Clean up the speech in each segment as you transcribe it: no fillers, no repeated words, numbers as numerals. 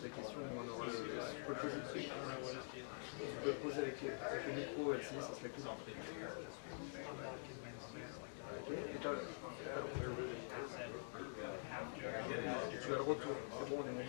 ta question, on aura je peux le poser dessus. Je peux le poser avec le micro, sinon ça serait cool. Ok, et tu as le retour, c'est bon, on est bon.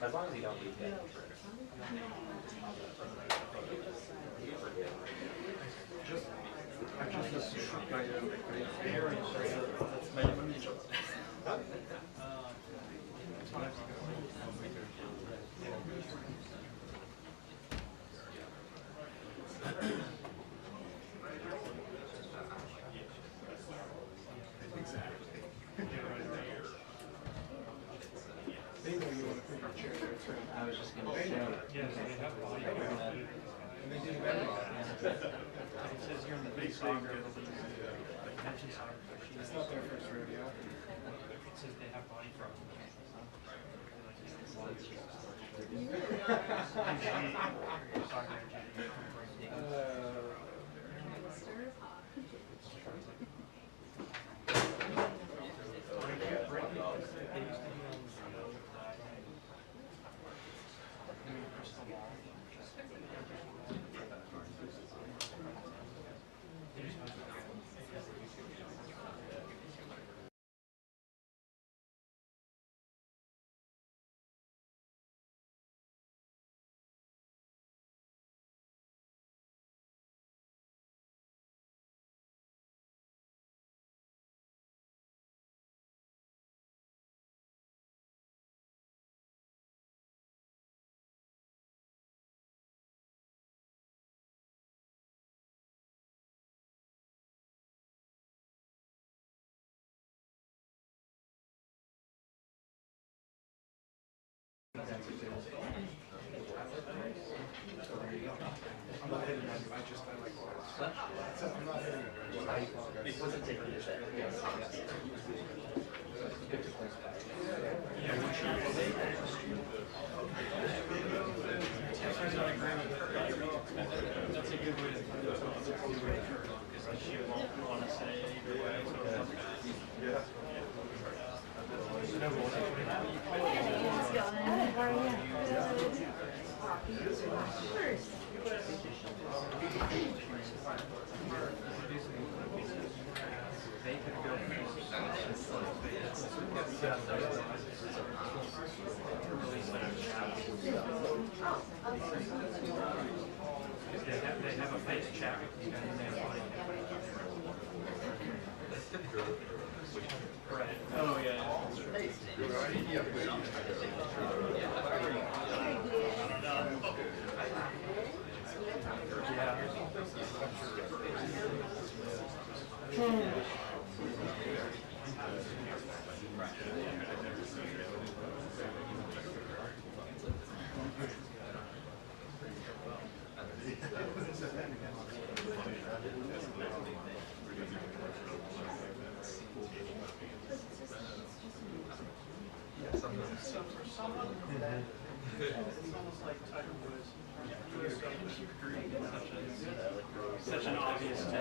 As long as you don't leave that. I just shoot my hair and that's my only job. I was just going to say, yes, they have body and they do better. It says here in the big soccer, the mention soccer. It's not their first rodeo. It says they have body from. It wasn't taking the set. That's a good way to put it. Because she won't want to say either way. They have a face check. Right. Oh, yeah. Such an obvious no.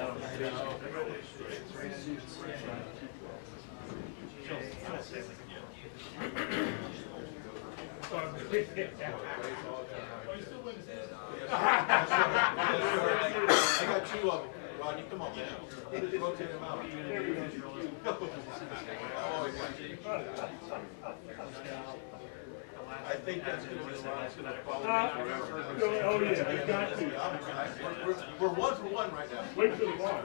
I got two of them. Ron, you come on, man. Rotate them out. I think that's going to be the last going to follow me forever. Oh, yeah, you got to. We're 1 for 1 right now. Wait till the one.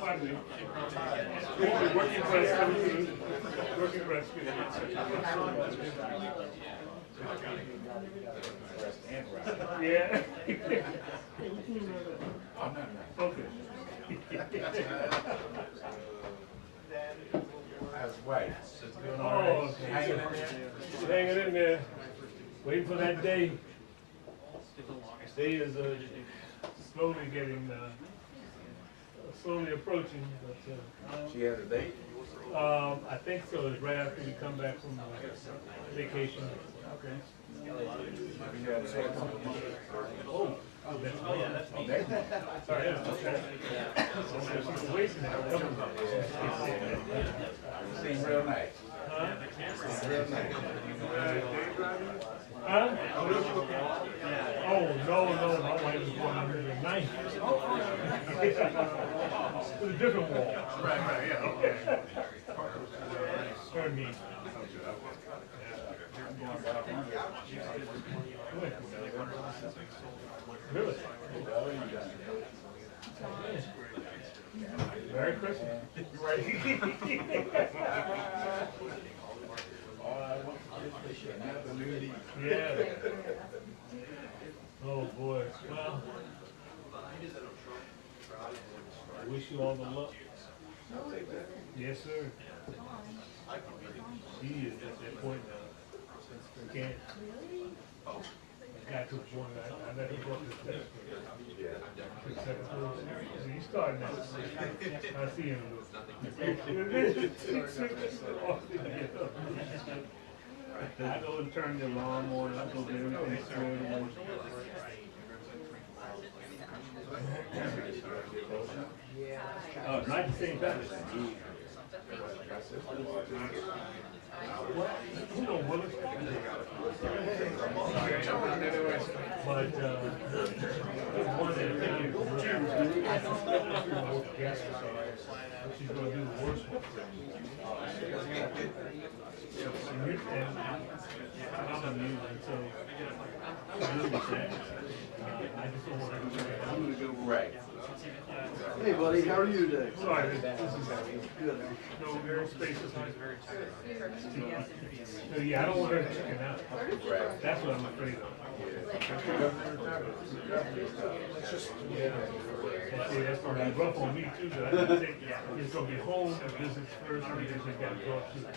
Finally. Working for us. Working for us. Yeah. I'm not right. Okay. How's the wife? Oh, Hanging in there? she's hanging in there, waiting for that day. Day is slowly getting, slowly approaching, but She has a date? I think so. It's right after we come back from vacation. Okay. Oh, That's that's sorry. Yeah, okay. She's waiting there. seems real nice. Huh? Real nice. Huh? Oh, no, my wife is going under the knife. It's a different wall. Right, yeah, okay. Her knee. Really? Merry Christmas. Right. Yeah. Oh boy. Well, I wish you all the luck. Yes, sir. She is at that point now. Can't. Got to the point I let her go up this test. So you starting now. I see him. I go and turn the alarm on, I go there and throw it on. Not the same time. What? You know, Willis? But, there's one that I suspect she's gonna work against us. She's gonna do the worst one. And I'm amused, and so, I just don't want to do that. Right. Hey buddy, how are you today? Sorry, this is Good. no aerospace is not very tired. So, yeah, I don't want her to chicken out. Right. That's what I'm afraid of. Yeah. And see, that's gonna be rough on me too, but I think it's gonna be home and visits first, and then we gotta go up to the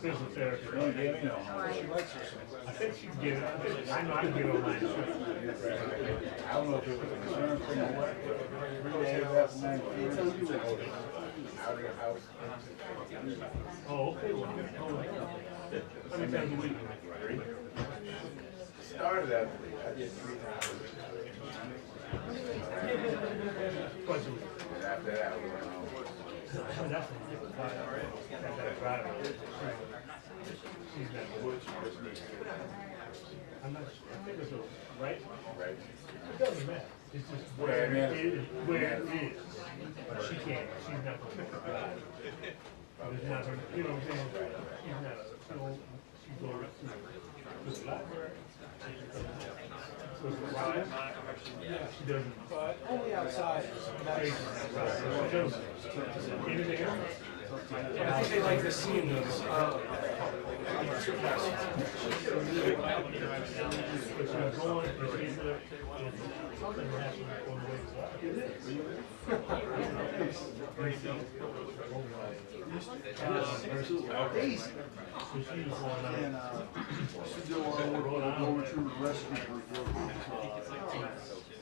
physical therapy. I think she can get it. I know I can get online too. I don't know if it was an insurance thing or what, but 3 days after 9 out of the house. Oh, okay, well, how many times a week? Started out, I did 3 times. Twice a week. And after that, I went home. That's a different part. That's that driver. She's not good. I'm not sure. I think it's a right. Right. It doesn't matter. It's just where it is. Where it is. But she can't. She's not going to drive. It's not her. You know what I'm saying? She's not a. She goes to the library. So it's a ride. She doesn't. Only outside. Anything else? I think they like to see those. But you're going, if something happened on the way to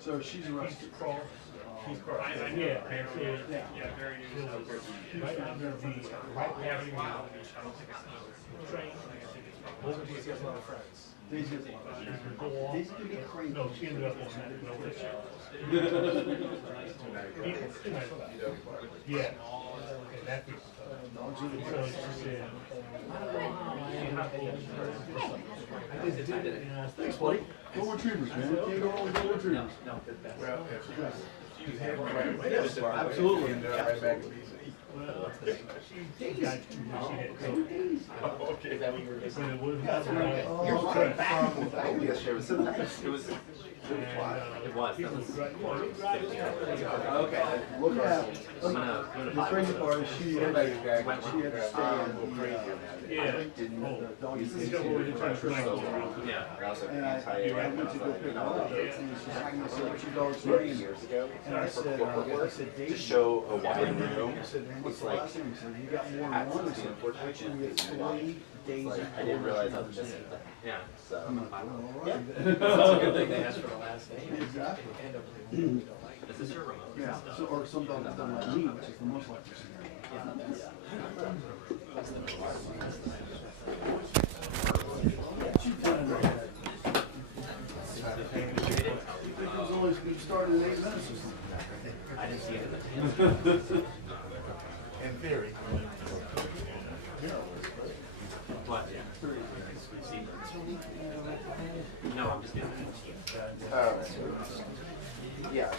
So she's arrested. She's crossed. Yeah, and so, right under the right avenue train. Daisy has a lot of friends. Daisy has a lot of friends. Daisy can be crazy. No, she ended up on that. Yeah. And that was, so she said, I don't know how I just did it. And I said, Thanks, buddy. Go retrievers, man. Can't go wrong with go retrievers. Well, if she's heading right away, Yes, absolutely. End up right back in BC. well, she got too much. She had COVID. Okay. Is that what you were But saying? it was That's right. you're Oh, correct. back with that. It was the It was. That was Okay. Look I'm at gonna the buy crazy one. part is she had to stay in Yeah. the doggy He's got what we can turn blank over. Yeah. and I went to go pick her up, and she said, "What's your dog's name?" And I said, Daisy. To show a wide room. I said, "What's the last name?" He said, "You got more than one." I said, "Actually, we have 3 Daisy." Like, I didn't realize I was missing that. Yeah. So I'm like, "Well, all right." It's a good thing they asked for the last name. Exactly. Is this your remote? Yeah, so, or some dogs don't like me, which is the most likely scenario. It was always good started at 8 minutes or something. I didn't see it. In theory. What? Yeah. No, I'm just kidding. yeah.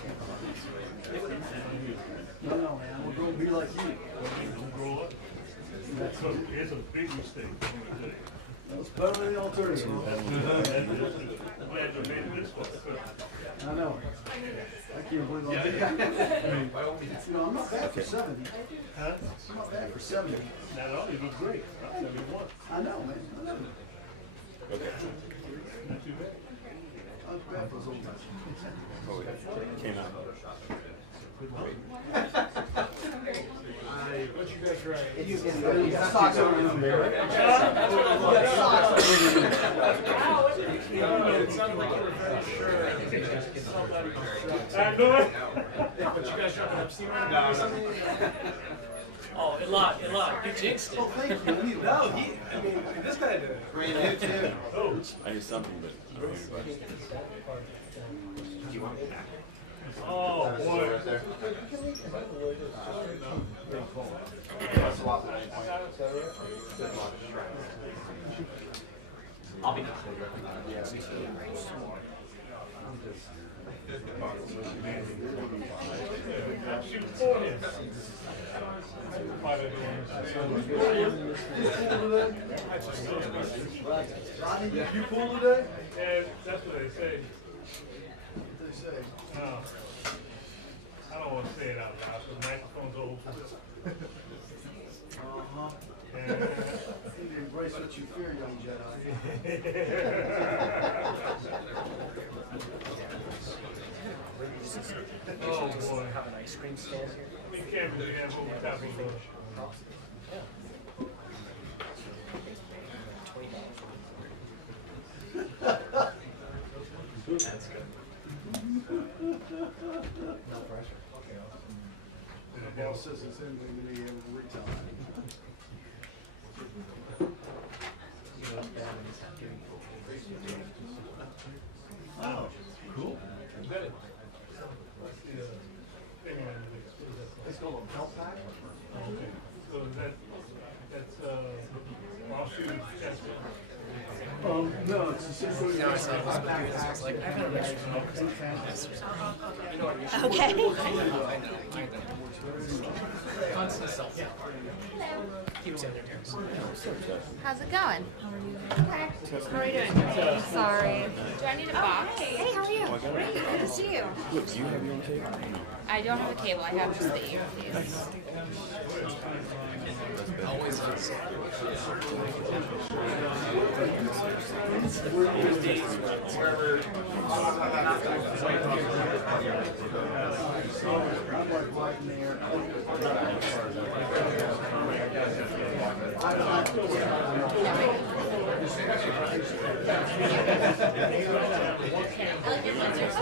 No, man, we're gonna be like you. Don't grow up. It's a big mistake. I'm gonna tell you. That's better than the alternative. I'm glad you made this one. I know. I can't believe I'm I'm not bad for 70. Huh? I'm not bad for 70. Not all, you look great. 71. I know, man. I know. Not too bad. I'm bad for those old guys. Came out. What you guys write? You got socks on them. It sounded like you were very sure somebody was I know it. But you guys dropping up steam right now or something? Oh, it locked. You jinxed it. Oh, thank you. No, this guy did it. Brand new too. Oh, I knew something, but Do you want me back? oh, boy. I'll be back. Shoot for him. You pull today? Yeah, that's what they say. They say. No. I don't want to say it out loud, the microphone's old. You need to embrace what you fear, young Jedi. Oh, boy. Have an ice cream stand here. How many cameras do you have over top of the That's good. No pressure. The boss says it's anything to me, able to retell. Oh, cool. Good. It's called a belt pack. Okay, so that's I'll shoot it. No, it's essentially. Now I saw this movie, it's like, I got an extra Okay. I know. Constant self-doubt. Keeps in their terms. How's it going? Okay. How are you doing? Sorry. Do I need a box? Hey, how are you? Great. Good to see you. look, do you have your own cable? I don't have a cable. I have just the earpiece. Always does. I'm like right there. Oh,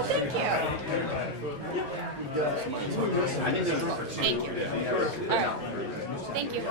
thank you. Thank you. All right. Thank you.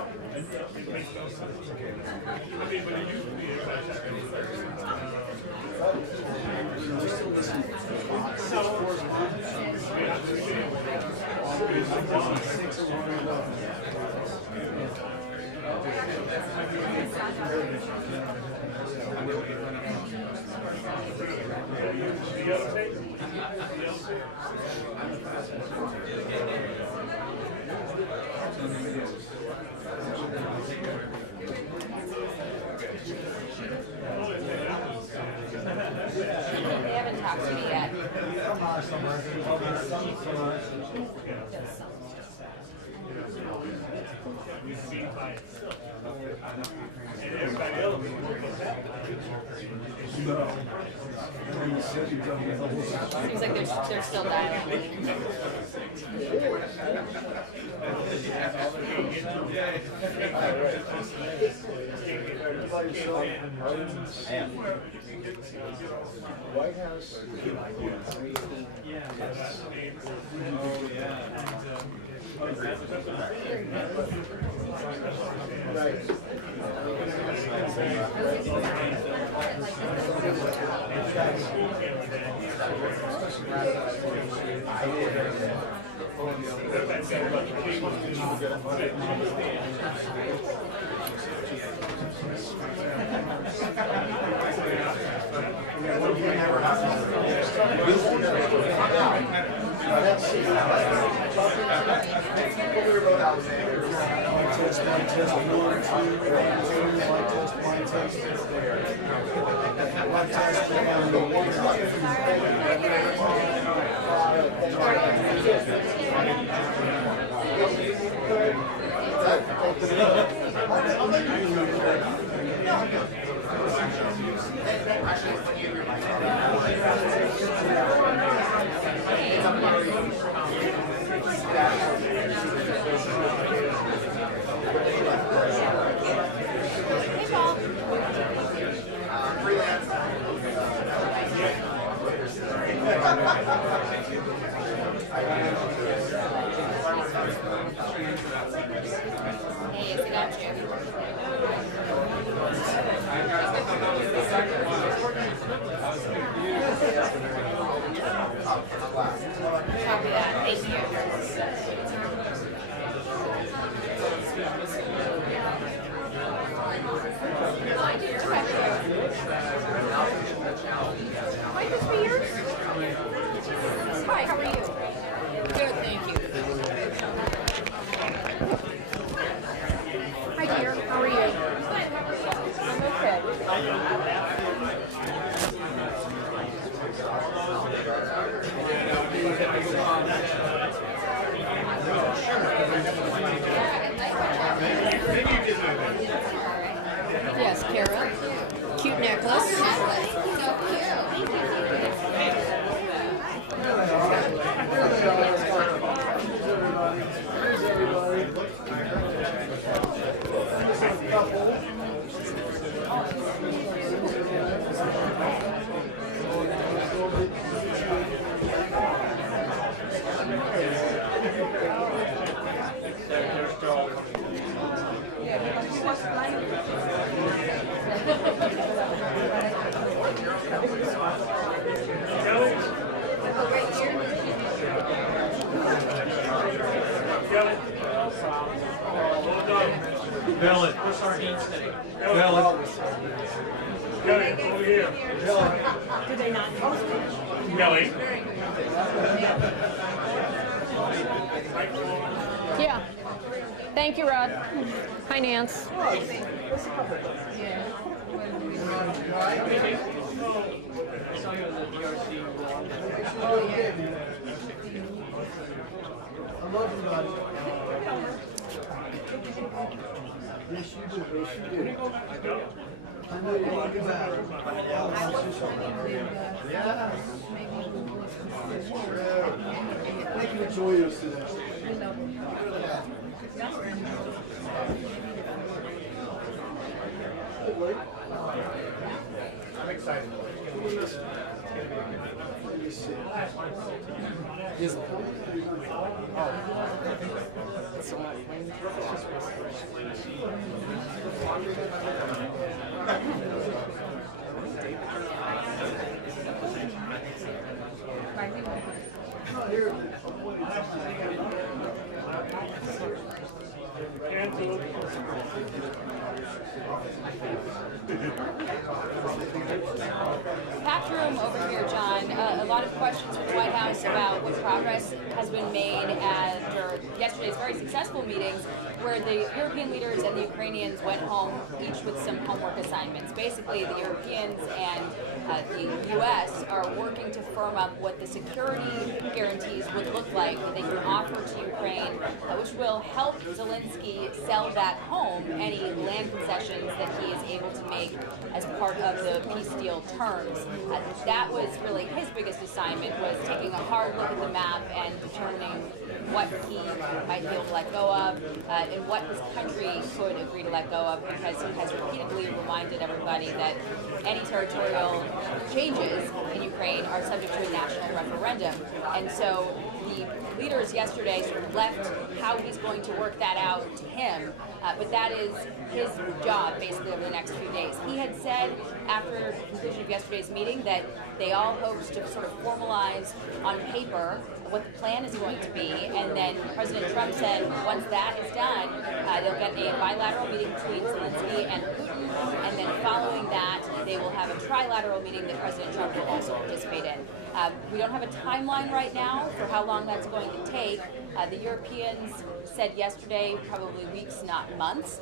They haven't talked to me yet. We see by itself. And everybody else Seems like they're still dying. White House. Copy that. Thank you. Might this be yours? Hi, how are you? Good, thank you. Hi, dear. How are you? I'm okay. Yes, Kara. Cute necklace. So Bill it. Bill it. Kelly, over here. did they not? Kelly. Yeah. Thank you, Rod. Hi, Nance. Yes, you do. Yes, you do. I know you think about it. Yeah. Thank you for joining us today. I'm excited. He's so much. Packed room over here, John. A lot of questions from the White House about what progress has been made after yesterday's yesterday's very successful meetings where the European leaders and the Ukrainians went home each with some homework assignments. Basically, the Europeans and the U.S. are working to firm up what the security guarantees would look like that they can offer to Ukraine, which will help Zelensky sell back home any land concessions that he is able to make as part of the peace deal terms. That was really his biggest assignment, was taking a hard look at the map and determining what he might be able to let go of and what his country could agree to let go of, because he has repeatedly reminded everybody that any territorial changes in Ukraine are subject to a national referendum. And so the leaders yesterday sort of left how he's going to work that out to him, but that is his job basically over the next few days. He had said after the conclusion of yesterday's meeting that they all hoped to sort of formalize on paper what the plan is going to be, and then President Trump said once that is done, they'll get a bilateral meeting between Zelensky and Putin, and then following that, they will have a trilateral meeting that President Trump will also participate in. We don't have a timeline right now for how long that's going to take. The Europeans said yesterday probably weeks, not months.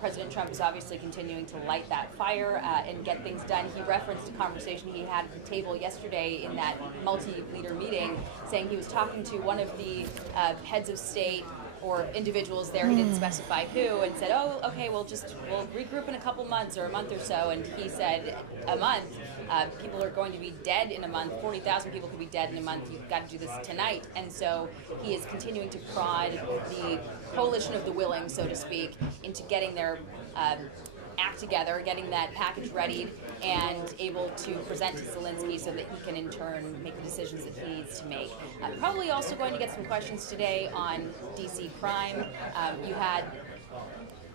President Trump is obviously continuing to light that fire and get things done. He referenced a conversation he had at the table yesterday in that multi-leader meeting, saying he was talking to one of the heads of state or individuals there, he didn't specify who, and said, oh, okay, we'll regroup in a couple months or a month or so. And he said, a month? People are going to be dead in a month. 40,000 people could be dead in a month. You've got to do this tonight. And so he is continuing to prod the coalition of the willing, so to speak, into getting their act together, getting that package ready and able to present to Zelensky so that he can in turn make the decisions that he needs to make. Probably also going to get some questions today on DC crime. You had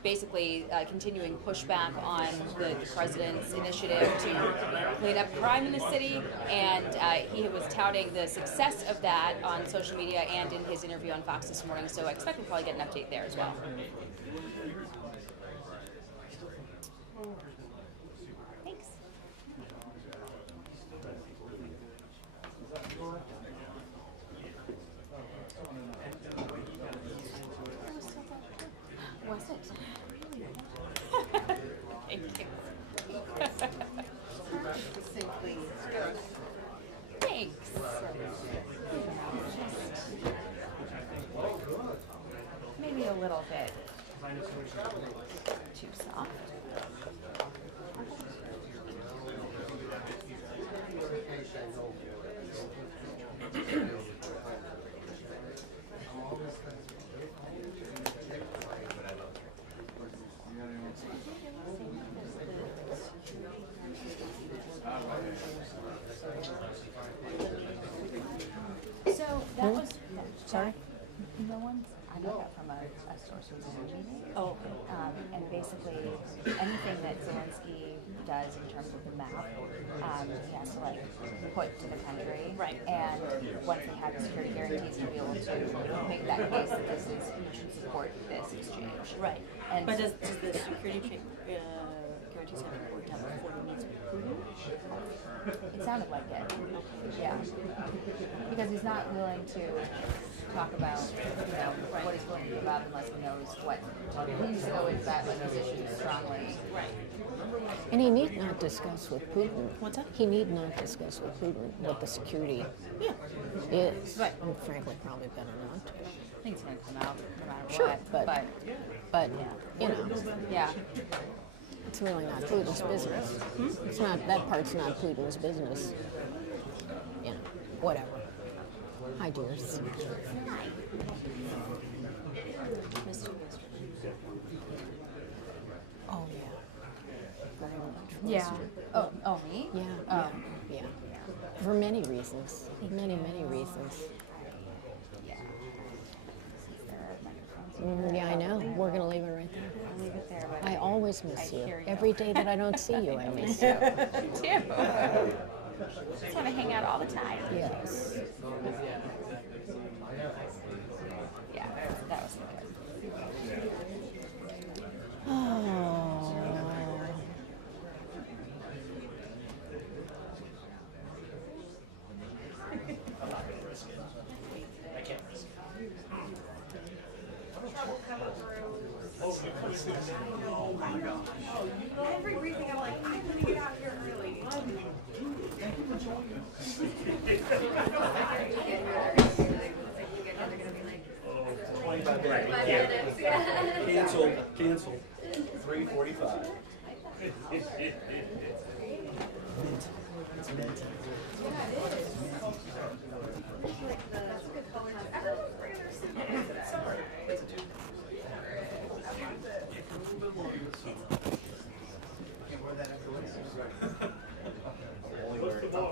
basically continuing pushback on the president's initiative to clean up crime in the city, and he was touting the success of that on social media and in his interview on Fox this morning, so I expect we'll probably get an update there as well. Thanks. Was it? Thank you. Thanks. Maybe a little bit too soft. So that was, sorry? No one's, I got that from a source who's in a meeting. Oh. And basically, anything that Zelensky does in terms of the map, he has to like put to the country. Right. And once they have the security guarantees, he'll be able to make that case that this is, you should support this exchange. Right. And but does the security guarantees have to be worked out before he meets with Putin? It sounded like it. Yeah. Because he's not willing to talk about, what he's willing to give up unless he knows what he needs to go into that position strongly. Right. And he need not discuss with Putin. What's that? He need not discuss with Putin what the security is. Right. And frankly, probably better not to. I think it's going to come out no matter Sure, what. but Yeah. It's really not Putin's business. It's not, that part's not Putin's business. Whatever. Hi, dears. Oh, yeah. Very much. Yeah. Oh, me? Yeah. Oh. Yeah. For many reasons. Many, many reasons. Yeah. Yeah, I know. We're going to leave it right there. I'll leave it there, but I always miss you. hear you. Every day that I don't see you, I miss you. too. Just want to hang out all the time. Yes. Yeah, that was good. Oh. come through. Oh my gosh. Every briefing, I'm like, I'm gonna get out here early. Cancel. 3:45.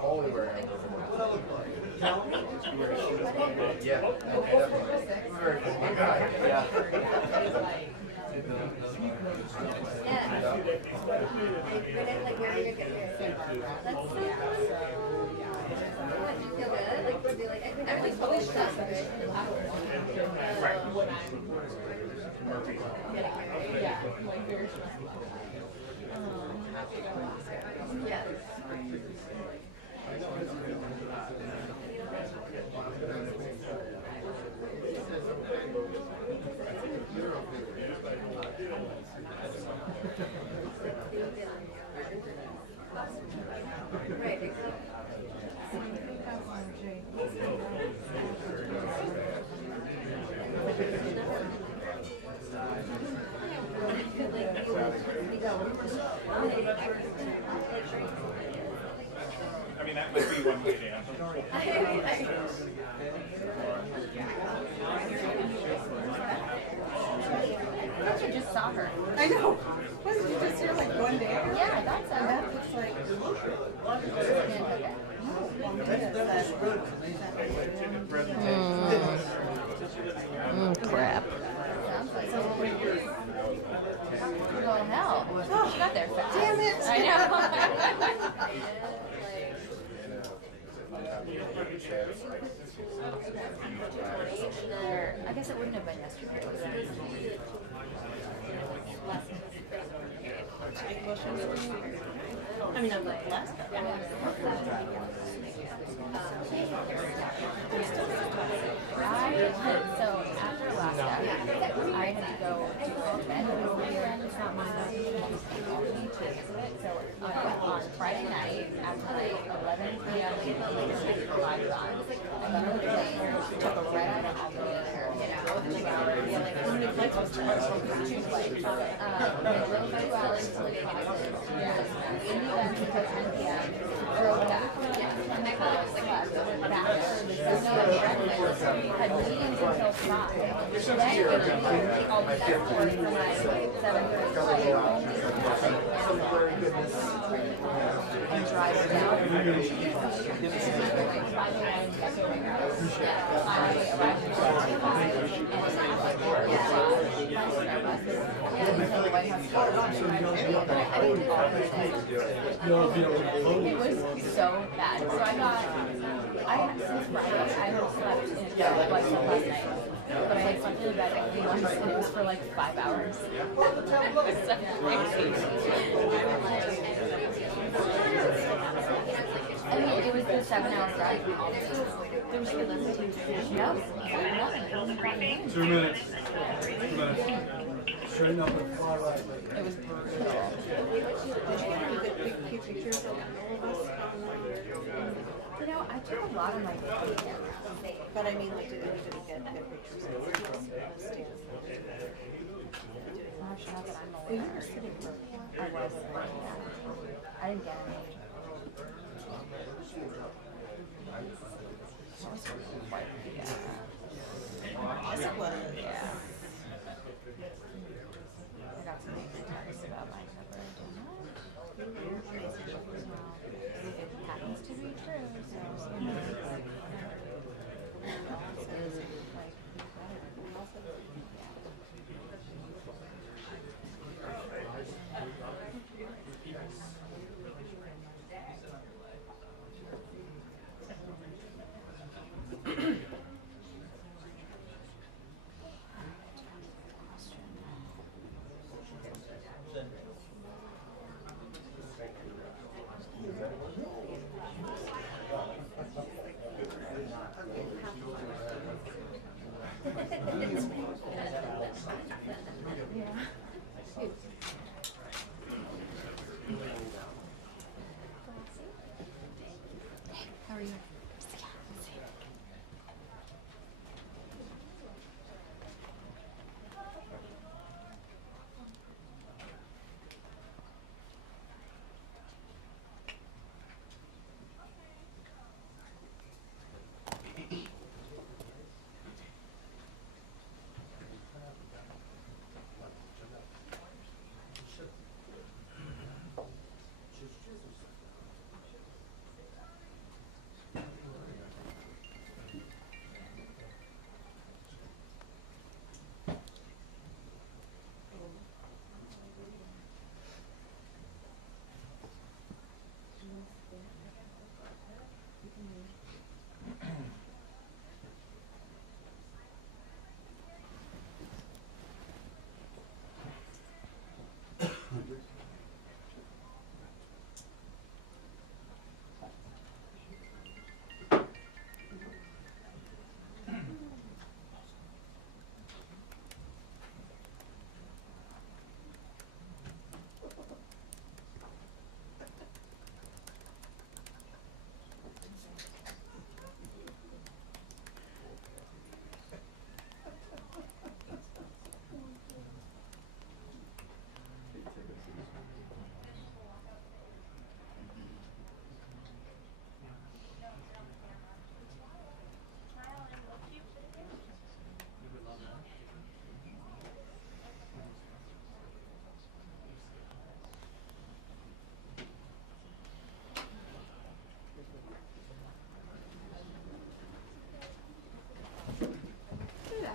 Only wearing it. Yeah. Very cool guy. Yeah. I mean, that might be one way to answer. I actually just saw her. I know. Wasn't you just here like one day? Yeah, I thought so. That looks like. Crap. Oh, hell. She got there fast. Damn it. I know. I guess it wouldn't have been yesterday. I mean, I'm like last time. So after Alaska, I had to go to bed over here. It's not my So on Friday night, after like 11 p.m. we live on. I got on the plane, took a red eye to Albany there, how many flights was there? 2 flights. We drove 2 hours to the classes. In the event until 10 p.m. Drove back. And then closed the class. Back. Had meetings until 5. Then all the next course for my 7:30 flight. And drive down. I arrived it was so bad. So since Friday, I have slept in bed twice last night. But I had slept in bed at 3 once, and it was for like 5 hours. It was so crazy. I mean, it was the 7-hour drive from Albany. There was good listening to it. Yep. 2 minutes. 2 minutes. Straighten up and fly right. It was brutal. Keep pictures of all of us. You know, I took a lot of my phone cameras. But I mean, like, did anybody get good pictures of us? Gosh, not that I'm Well, you aware. were sitting for. I was. I didn't get any. Yes, it was. Yeah. I got some texts about my cover. It happens to be true, so.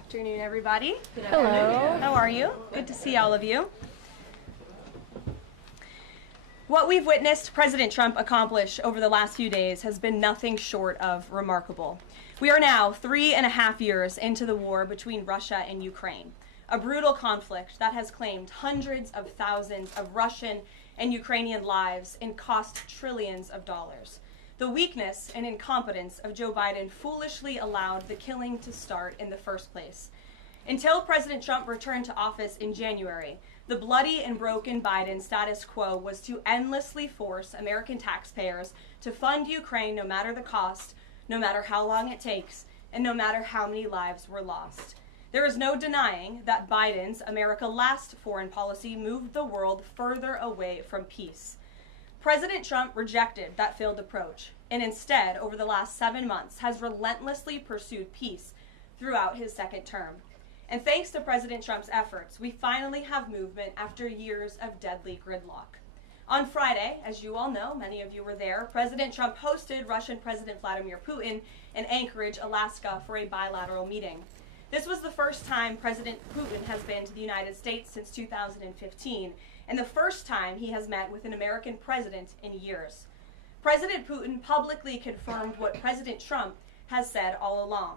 afternoon, everybody. Hello. How are you? Good to see all of you. What we've witnessed President Trump accomplish over the last few days has been nothing short of remarkable. We are now 3.5 years into the war between Russia and Ukraine, a brutal conflict that has claimed hundreds of thousands of Russian and Ukrainian lives and cost trillions of dollars. The weakness and incompetence of Joe Biden foolishly allowed the killing to start in the first place. Until President Trump returned to office in January, the bloody and broken Biden status quo was to endlessly force American taxpayers to fund Ukraine no matter the cost, no matter how long it takes, and no matter how many lives were lost. There is no denying that Biden's America Last foreign policy moved the world further away from peace. President Trump rejected that failed approach, and instead, over the last 7 months, has relentlessly pursued peace throughout his second term. And thanks to President Trump's efforts, we finally have movement after years of deadly gridlock. On Friday, as you all know, many of you were there, President Trump hosted Russian President Vladimir Putin in Anchorage, Alaska, for a bilateral meeting. This was the first time President Putin has been to the United States since 2015, and the first time he has met with an American president in years. President Putin publicly confirmed what President Trump has said all along.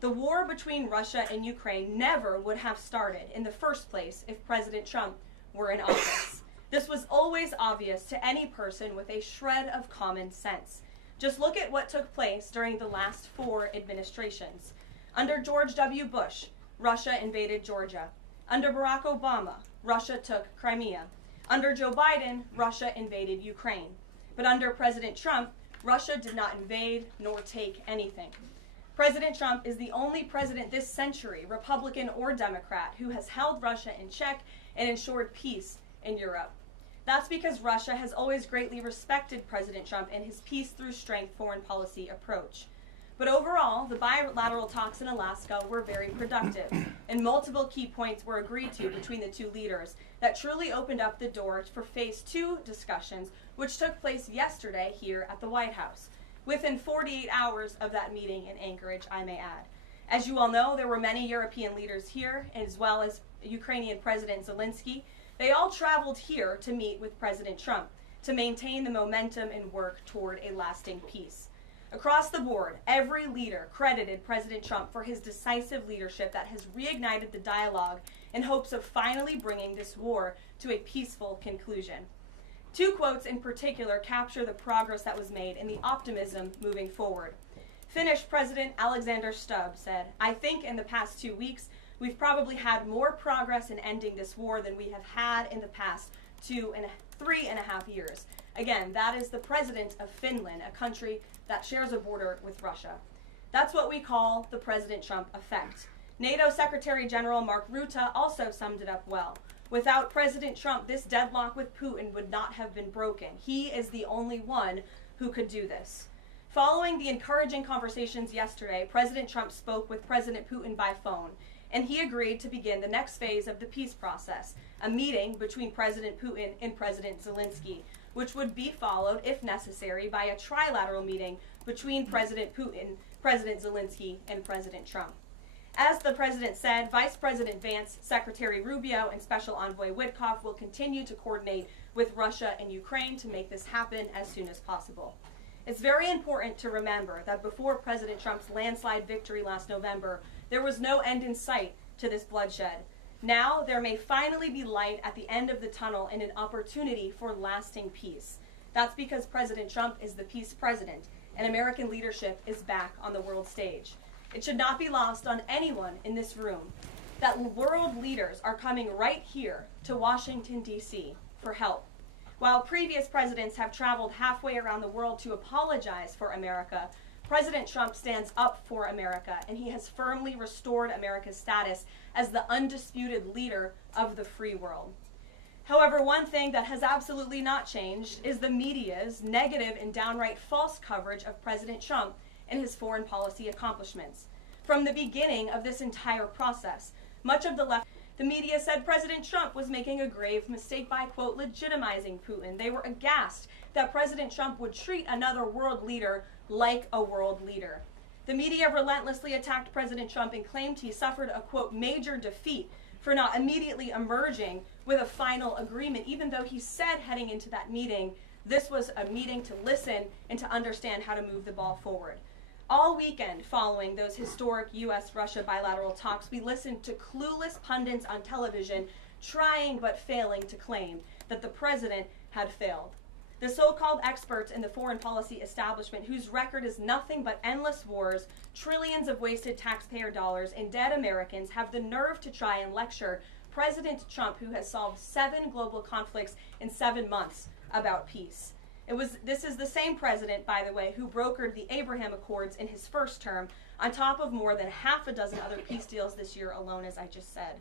The war between Russia and Ukraine never would have started in the first place if President Trump were in office. This was always obvious to any person with a shred of common sense. Just look at what took place during the last 4 administrations. Under George W. Bush, Russia invaded Georgia. Under Barack Obama, Russia took Crimea. Under Joe Biden, Russia invaded Ukraine. But under President Trump, Russia did not invade nor take anything. President Trump is the only president this century, Republican or Democrat, who has held Russia in check and ensured peace in Europe. That's because Russia has always greatly respected President Trump and his peace through strength foreign policy approach. But overall, the bilateral talks in Alaska were very productive, and multiple key points were agreed to between the two leaders that truly opened up the door for Phase 2 discussions, which took place yesterday here at the White House, within 48 hours of that meeting in Anchorage, I may add. As you all know, there were many European leaders here, as well as Ukrainian President Zelensky. They all traveled here to meet with President Trump to maintain the momentum and work toward a lasting peace. Across the board, every leader credited President Trump for his decisive leadership that has reignited the dialogue in hopes of finally bringing this war to a peaceful conclusion. 2 quotes in particular capture the progress that was made and the optimism moving forward. Finnish President Alexander Stubb said, "I think in the past 2 weeks, we've probably had more progress in ending this war than we have had in the past 3.5 years. Again, that is the president of Finland, a country that shares a border with Russia. That's what we call the President Trump effect. NATO Secretary General Mark Rutte also summed it up well. Without President Trump, this deadlock with Putin would not have been broken. He is the only one who could do this. Following the encouraging conversations yesterday, President Trump spoke with President Putin by phone, and he agreed to begin the next phase of the peace process, a meeting between President Putin and President Zelensky, which would be followed, if necessary, by a trilateral meeting between President Putin, President Zelensky, and President Trump. As the president said, Vice President Vance, Secretary Rubio, and Special Envoy Witkoff will continue to coordinate with Russia and Ukraine to make this happen as soon as possible. It's very important to remember that before President Trump's landslide victory last November, there was no end in sight to this bloodshed. Now, there may finally be light at the end of the tunnel and an opportunity for lasting peace. That's because President Trump is the peace president, and American leadership is back on the world stage. It should not be lost on anyone in this room that world leaders are coming right here to Washington, D.C. for help. While previous presidents have traveled halfway around the world to apologize for America, President Trump stands up for America, and he has firmly restored America's status as the undisputed leader of the free world. However, one thing that has absolutely not changed is the media's negative and downright false coverage of President Trump and his foreign policy accomplishments. From the beginning of this entire process, much of the media said President Trump was making a grave mistake by, quote, legitimizing Putin. They were aghast that President Trump would treat another world leader like a world leader. The media relentlessly attacked President Trump and claimed he suffered a, quote, major defeat for not immediately emerging with a final agreement, even though he said heading into that meeting, this was a meeting to listen and to understand how to move the ball forward. All weekend following those historic U.S.-Russia bilateral talks, we listened to clueless pundits on television trying but failing to claim that the president had failed. The so-called experts in the foreign policy establishment, whose record is nothing but endless wars, trillions of wasted taxpayer dollars, and dead Americans, have the nerve to try and lecture President Trump, who has solved 7 global conflicts in 7 months, about peace. This is the same president, by the way, who brokered the Abraham Accords in his first term, on top of more than half a dozen other peace deals this year alone, as I just said.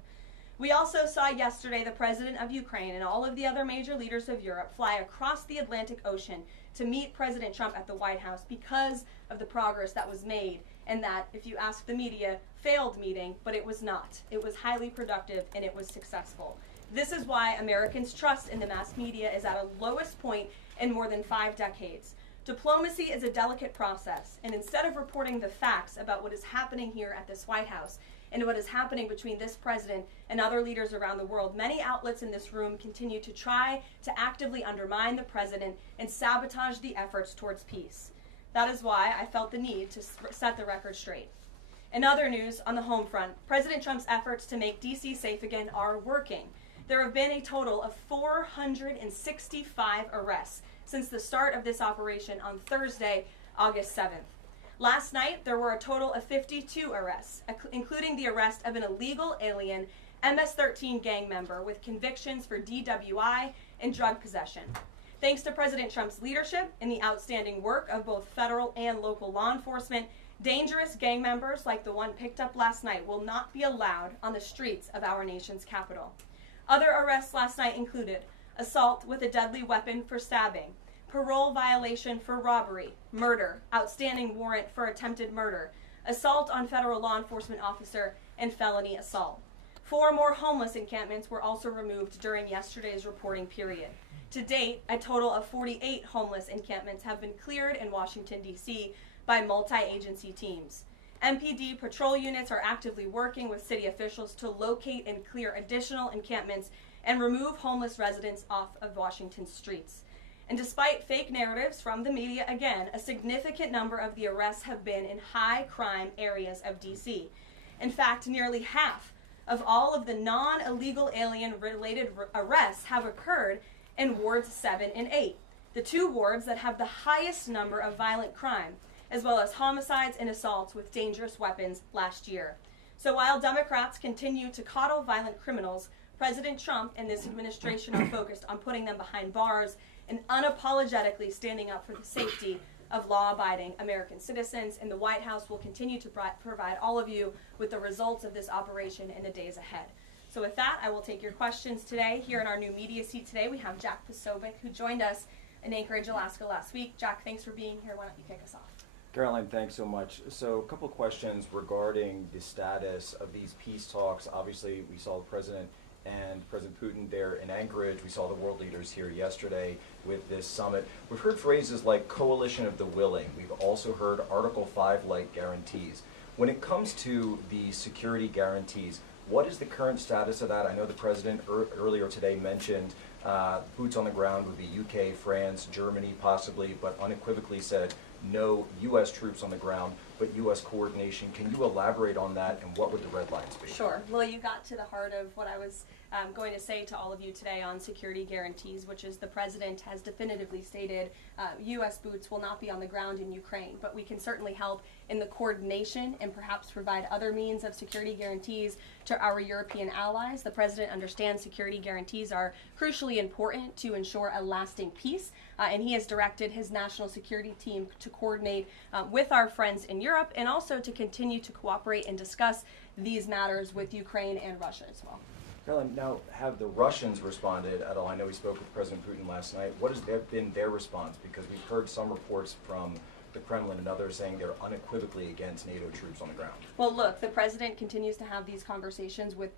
We also saw yesterday the president of Ukraine and all of the other major leaders of Europe fly across the Atlantic Ocean to meet President Trump at the White House because of the progress that was made, and that, if you ask the media, failed meeting, but it was not. It was highly productive and it was successful. This is why Americans' trust in the mass media is at a lowest point in more than 5 decades. Diplomacy is a delicate process, and instead of reporting the facts about what is happening here at this White House and what is happening between this president and other leaders around the world, many outlets in this room continue to try to actively undermine the president and sabotage the efforts towards peace. That is why I felt the need to set the record straight. In other news, on the home front, President Trump's efforts to make D.C. safe again are working. There have been a total of 465 arrests since the start of this operation on Thursday, August 7th. Last night, there were a total of 52 arrests, including the arrest of an illegal alien MS-13 gang member with convictions for DWI and drug possession. Thanks to President Trump's leadership and the outstanding work of both federal and local law enforcement, dangerous gang members like the one picked up last night will not be allowed on the streets of our nation's capital. Other arrests last night included assault with a deadly weapon for stabbing, parole violation for robbery, murder, outstanding warrant for attempted murder, assault on federal law enforcement officer, and felony assault. 4 more homeless encampments were also removed during yesterday's reporting period. To date, a total of 48 homeless encampments have been cleared in Washington, D.C. by multi-agency teams. MPD patrol units are actively working with city officials to locate and clear additional encampments and remove homeless residents off of Washington's streets. And despite fake narratives from the media, again, a significant number of the arrests have been in high-crime areas of D.C. In fact, nearly half of all of the non-illegal alien-related arrests have occurred in Wards 7 and 8, the 2 wards that have the highest number of violent crime, as well as homicides and assaults with dangerous weapons last year. So while Democrats continue to coddle violent criminals, President Trump and this administration are focused on putting them behind bars and unapologetically standing up for the safety of law-abiding American citizens, and the White House will continue to provide all of you with the results of this operation in the days ahead. So with that, I will take your questions today. Here in our new media seat today, we have Jack Posobiec, who joined us in Anchorage, Alaska last week. Jack, thanks for being here. Why don't you kick us off? Caroline, thanks so much. So a couple of questions regarding the status of these peace talks. Obviously, we saw the President and President Putin there in Anchorage. We saw the world leaders here yesterday with this summit. We've heard phrases like coalition of the willing. We've also heard Article 5-like guarantees. When it comes to the security guarantees, what is the current status of that? I know the President earlier today mentioned boots on the ground would be UK, France, Germany possibly, but unequivocally said no U.S. troops on the ground, but U.S. coordination. Can you elaborate on that, and what would the red lines be? Sure. Well, you got to the heart of what I was going to say to all of you today on security guarantees, which is the President has definitively stated U.S. boots will not be on the ground in Ukraine, but we can certainly help in the coordination and perhaps provide other means of security guarantees to our European allies. The President understands security guarantees are crucially important to ensure a lasting peace, and he has directed his national security team to coordinate with our friends in Europe and also to continue to cooperate and discuss these matters with Ukraine and Russia as well. Caroline, now have the Russians responded at all? I know we spoke with President Putin last night. What has been their response? Because we've heard some reports from the Kremlin and others saying they're unequivocally against NATO troops on the ground. Well, look, the president continues to have these conversations with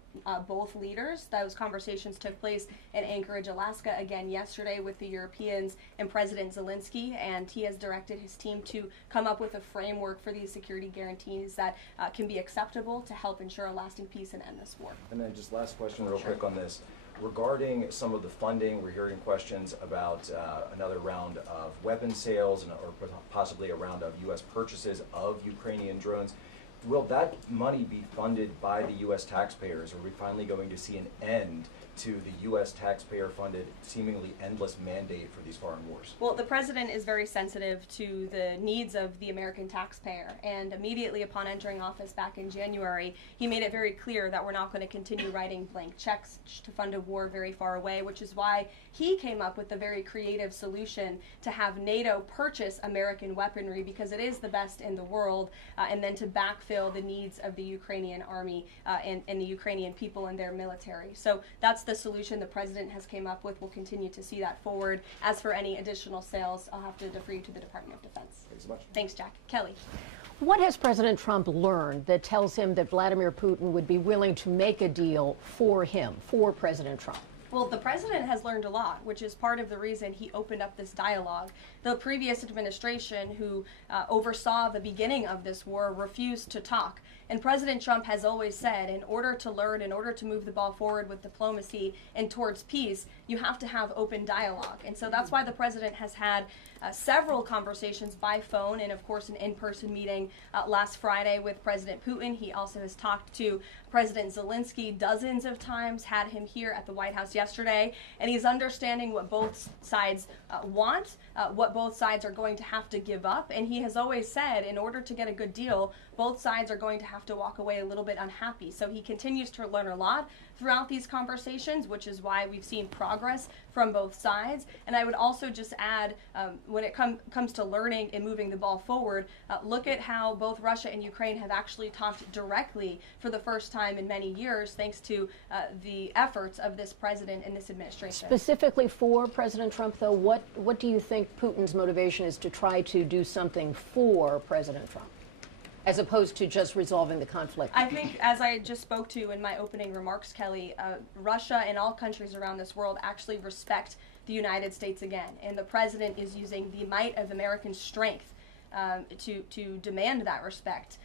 both leaders. Those conversations took place in Anchorage, Alaska, again yesterday with the Europeans and President Zelensky, and he has directed his team to come up with a framework for these security guarantees that can be acceptable to help ensure a lasting peace and end this war. And then just last question real quick on this. Regarding some of the funding, we're hearing questions about another round of weapon sales or possibly a round of U.S. purchases of Ukrainian drones. Will that money be funded by the U.S. taxpayers? Or are we finally going to see an end to the U.S. taxpayer-funded, seemingly endless mandate for these foreign wars? Well, the president is very sensitive to the needs of the American taxpayer, and immediately upon entering office back in January, he made it very clear that we're not going to continue writing blank checks to fund a war very far away, which is why he came up with the very creative solution to have NATO purchase American weaponry, because it is the best in the world, and then to backfill the needs of the Ukrainian army and the Ukrainian people and their military. So that's the solution the president has came up with. We'll continue to see that forward. As for any additional sales, I'll have to defer you to the Department of Defense. Thanks so much. Thanks, Jack. Kelly. What has President Trump learned that tells him that Vladimir Putin would be willing to make a deal for him, for President Trump? Well, the president has learned a lot, which is part of the reason he opened up this dialogue. The previous administration, who oversaw the beginning of this war, refused to talk. And President Trump has always said, in order to learn, in order to move the ball forward with diplomacy and towards peace, you have to have open dialogue. And so that's why the president has had several conversations by phone and, of course, an in-person meeting last Friday with President Putin. He also has talked to President Zelensky dozens of times, had him here at the White House yesterday, and he's understanding what both sides want, what both sides are going to have to give up. And he has always said, in order to get a good deal, both sides are going to have to walk away a little bit unhappy. So he continues to learn a lot throughout these conversations, which is why we've seen progress from both sides. And I would also just add, when it comes to learning and moving the ball forward, look at how both Russia and Ukraine have actually talked directly for the first time in many years, thanks to the efforts of this president and this administration. Specifically for President Trump, though, what do you think Putin's motivation is to try to do something for President Trump, as opposed to just resolving the conflict? I think, as I just spoke to in my opening remarks, Kelly, Russia and all countries around this world actually respect the United States again. And the president is using the might of American strength to demand that respect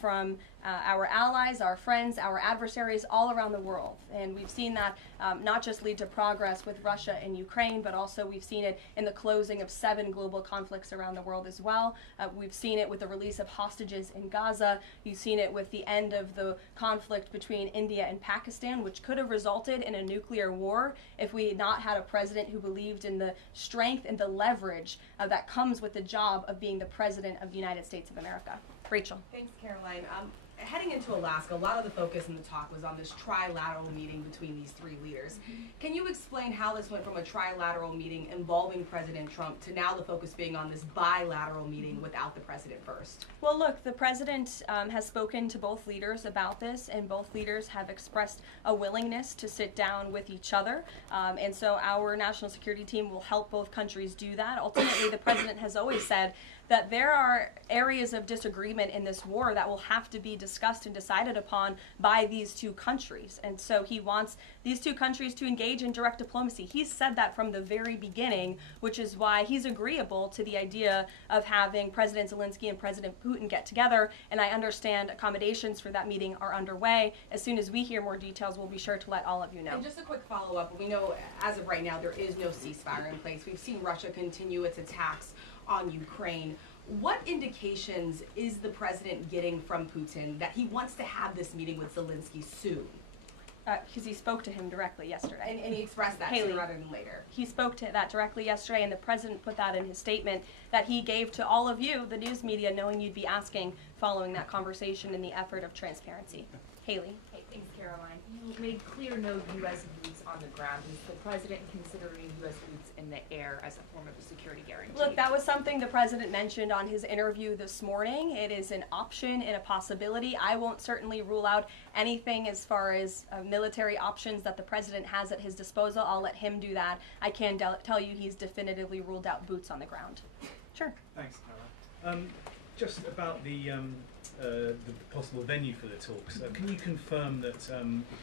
from our allies, our friends, our adversaries all around the world. And we've seen that not just lead to progress with Russia and Ukraine, but also we've seen it in the closing of 7 global conflicts around the world as well. We've seen it with the release of hostages in Gaza. You've seen it with the end of the conflict between India and Pakistan, which could have resulted in a nuclear war if we had not had a president who believed in the strength and the leverage that comes with the job of being the president of the United States of America. Rachel. Thanks, Caroline. Heading into Alaska, a lot of the focus in the talk was on this trilateral meeting between these 3 leaders. Can you explain how this went from a trilateral meeting involving President Trump to now the focus being on this bilateral meeting without the president first? Well, look, the president has spoken to both leaders about this, and both leaders have expressed a willingness to sit down with each other. And so our national security team will help both countries do that. Ultimately, the president has always said that there are areas of disagreement in this war that will have to be discussed and decided upon by these 2 countries. And so he wants these 2 countries to engage in direct diplomacy. He's said that from the very beginning, which is why he's agreeable to the idea of having President Zelensky and President Putin get together. And I understand accommodations for that meeting are underway. As soon as we hear more details, we'll be sure to let all of you know. And just a quick follow-up. We know as of right now there is no ceasefire in place. We've seen Russia continue its attacks on Ukraine. What indications is the president getting from Putin that he wants to have this meeting with Zelensky soon? Because he spoke to him directly yesterday. And he expressed that sooner rather than later. He spoke to that directly yesterday, and the president put that in his statement that he gave to all of you, the news media, knowing you'd be asking following that conversation in the effort of transparency. Haley. Hey, thanks, Caroline. You made clear no U.S. boots on the ground. Is the president considering U.S. boots in the air as a form of a security guarantee? Look, that was something the president mentioned on his interview this morning. It is an option and a possibility. I won't certainly rule out anything as far as military options that the president has at his disposal. I'll let him do that. I can tell you he's definitively ruled out boots on the ground. Sure. Thanks, Caroline. Just about the possible venue for the talks. Can you confirm that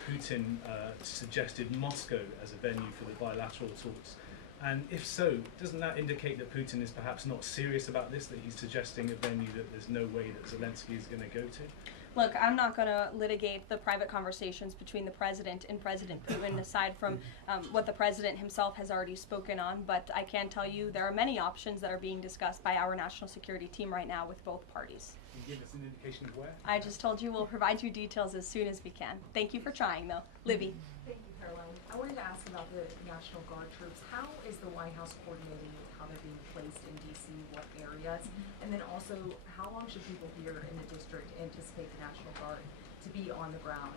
Putin suggested Moscow as a venue for the bilateral talks? And if so, doesn't that indicate that Putin is perhaps not serious about this, that he's suggesting a venue that there's no way that Zelensky is going to go to? Look, I'm not going to litigate the private conversations between the president and President Putin, aside from what the president himself has already spoken on. But I can tell you there are many options that are being discussed by our national security team right now with both parties. Can you give us an indication of where? I just told you we'll provide you details as soon as we can. Thank you for trying, though. Libby. Thank you, Caroline. I wanted to ask about the National Guard troops. How is the White House coordinating with how they're being placed in D.C., what areas? And then also, how long should people here in the district anticipate the National Guard to be on the ground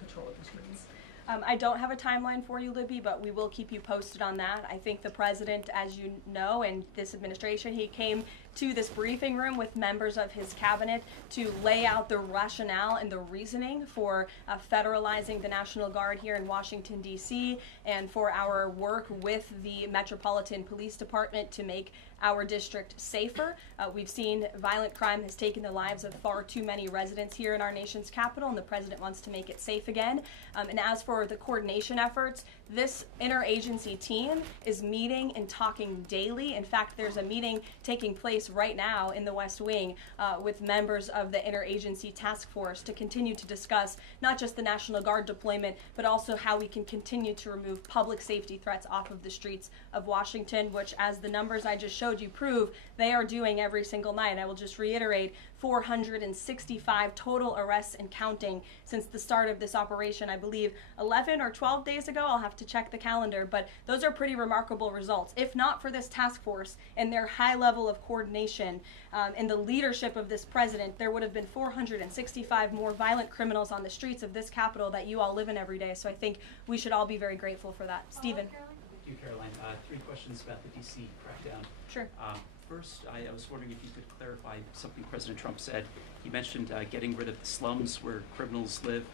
patrolling the streets? I don't have a timeline for you, Libby, but we will keep you posted on that. I think the president, as you know, and this administration, he came to this briefing room with members of his cabinet to lay out the rationale and the reasoning for federalizing the National Guard here in Washington, D.C., and for our work with the Metropolitan Police Department to make our district safer. We've seen violent crime has taken the lives of far too many residents here in our nation's capital, and the president wants to make it safe again. And as for the coordination efforts, this interagency team is meeting and talking daily. In fact, there's a meeting taking place right now in the West Wing with members of the interagency task force to continue to discuss not just the National Guard deployment, but also how we can continue to remove public safety threats off of the streets of Washington, which, as the numbers I just showed you prove, they are doing every single night. I will just reiterate, 465 total arrests and counting since the start of this operation. I believe 11 or 12 days ago, I'll have to check the calendar, but those are pretty remarkable results. If not for this task force and their high level of coordination and the leadership of this president, there would have been 465 more violent criminals on the streets of this capital that you all live in every day. So I think we should all be very grateful for that. Stephen. Thank you, Caroline. 3 questions about the D.C. crackdown. Sure. First, I was wondering if you could clarify something President Trump said. He mentioned getting rid of the slums where criminals live.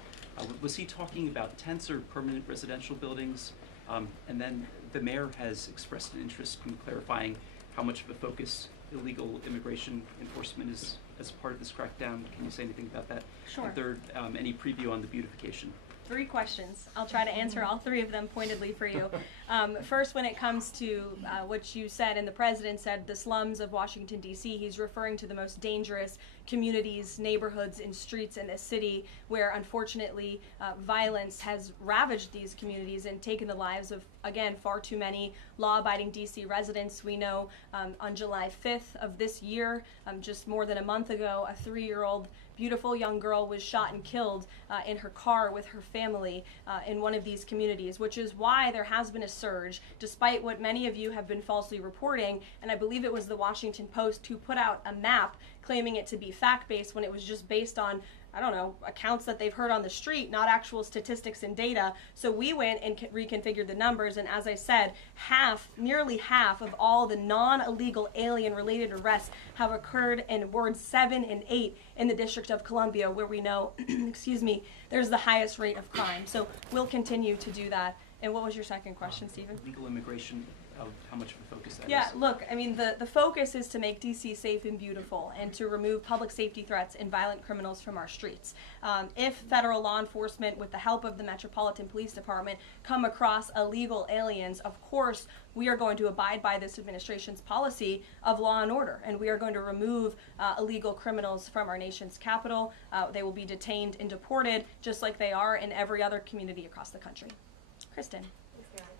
Was he talking about tents or permanent residential buildings? And then the mayor has expressed an interest in clarifying how much of a focus illegal immigration enforcement is as part of this crackdown. Can you say anything about that? Sure. And third, any preview on the beautification? 3 questions. I'll try to answer all 3 of them pointedly for you. First, when it comes to what you said, and the president said, the slums of Washington, D.C., he's referring to the most dangerous communities, neighborhoods, and streets in this city where, unfortunately, violence has ravaged these communities and taken the lives of, again, far too many law-abiding D.C. residents. We know on July 5th of this year, just more than a month ago, a 3-year-old beautiful young girl was shot and killed in her car with her family in one of these communities, which is why there has been a surge, despite what many of you have been falsely reporting. And I believe it was the Washington Post who put out a map claiming it to be fact-based when it was just based on, I don't know, accounts that they've heard on the street, not actual statistics and data. So we went and reconfigured the numbers, and as I said, nearly half of all the non-illegal alien-related arrests have occurred in wards 7 and 8 in the District of Columbia, where we know, excuse me, there's the highest rate of crime. So we'll continue to do that. And what was your second question, Stephen? Legal immigration, how much of a focus that is? Yeah, look, I mean, the focus is to make D.C. safe and beautiful and to remove public safety threats and violent criminals from our streets. If federal law enforcement, with the help of the Metropolitan Police Department, come across illegal aliens, of course, we are going to abide by this administration's policy of law and order, and we are going to remove illegal criminals from our nation's capital. They will be detained and deported, just like they are in every other community across the country. Kristen. Thanks, Karen.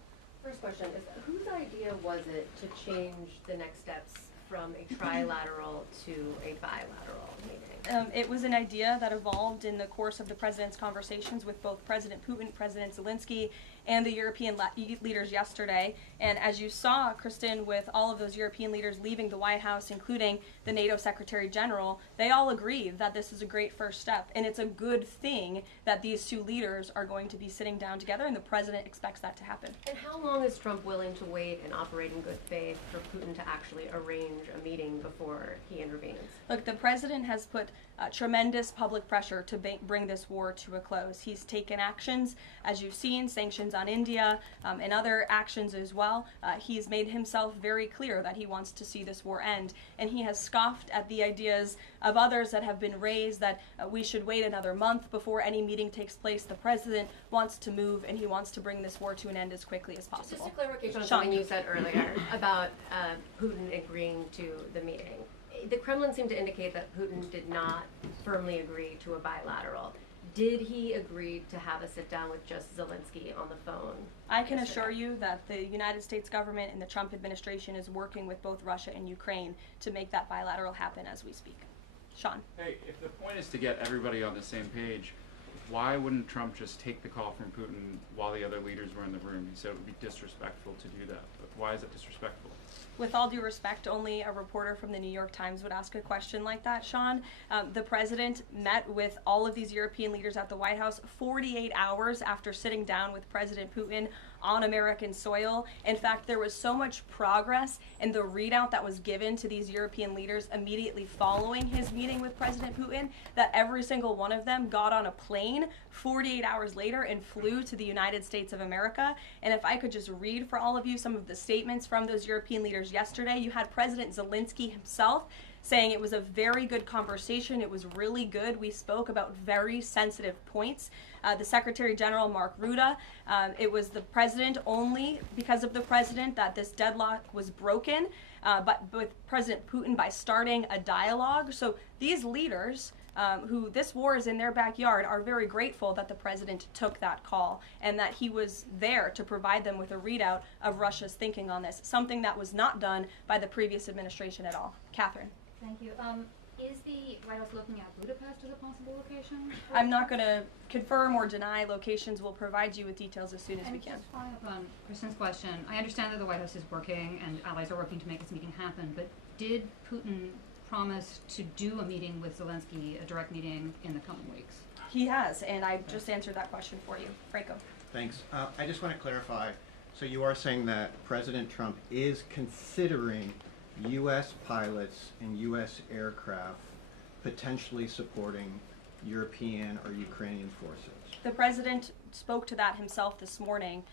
First question is, whose idea was it to change the next steps from a trilateral to a bilateral meeting? It was an idea that evolved in the course of the president's conversations with both President Putin, President Zelensky, and the European leaders yesterday. And as you saw, Kristen, with all of those European leaders leaving the White House, including the NATO Secretary General, they all agree that this is a great first step. And it's a good thing that these 2 leaders are going to be sitting down together, and the president expects that to happen. And how long is Trump willing to wait and operate in good faith for Putin to actually arrange a meeting before he intervenes? Look, the president has put put tremendous public pressure to bring this war to a close. He's taken actions, as you've seen, sanctions on India and other actions as well. He's made himself very clear that he wants to see this war end, and he has scoffed at the ideas of others that have been raised that we should wait another month before any meeting takes place. The president wants to move, and he wants to bring this war to an end as quickly as possible. Just a clarification on Sean. something you said earlier about Putin agreeing to the meeting. The Kremlin seemed to indicate that Putin did not firmly agree to a bilateral. Did he agree to have a sit down with just Zelensky on the phone? I can assure you that the United States government and the Trump administration is working with both Russia and Ukraine to make that bilateral happen as we speak. Sean. Hey, if the point is to get everybody on the same page, why wouldn't Trump just take the call from Putin while the other leaders were in the room? He said it would be disrespectful to do that. But why is it disrespectful? With all due respect, only a reporter from the New York Times would ask a question like that, Sean. The president met with all of these European leaders at the White House 48 hours after sitting down with President Putin on American soil. In fact, there was so much progress in the readout that was given to these European leaders immediately following his meeting with President Putin that every single one of them got on a plane 48 hours later and flew to the United States of America. And if I could just read for all of you some of the statements from those European leaders yesterday, you had President Zelensky himself saying it was a very good conversation. It was really good. We spoke about very sensitive points. The Secretary General, Mark Rutte, it was the president, only because of the president, that this deadlock was broken, but with President Putin by starting a dialogue. So these leaders, who this war is in their backyard, are very grateful that the president took that call and that he was there to provide them with a readout of Russia's thinking on this, something that was not done by the previous administration at all. Catherine. Thank you. Is the White House looking at Budapest as a possible location? I'm not going to confirm or deny locations. We'll provide you with details as soon as we can. Just following up on Kristen's question, I understand that the White House is working and allies are working to make this meeting happen, but did Putin promise to do a meeting with Zelensky, a direct meeting, in the coming weeks? He has, and I just answered that question for you. Franco. Thanks. I just want to clarify. So you are saying that President Trump is considering U.S. pilots and U.S. aircraft potentially supporting European or Ukrainian forces? The president spoke to that himself this morning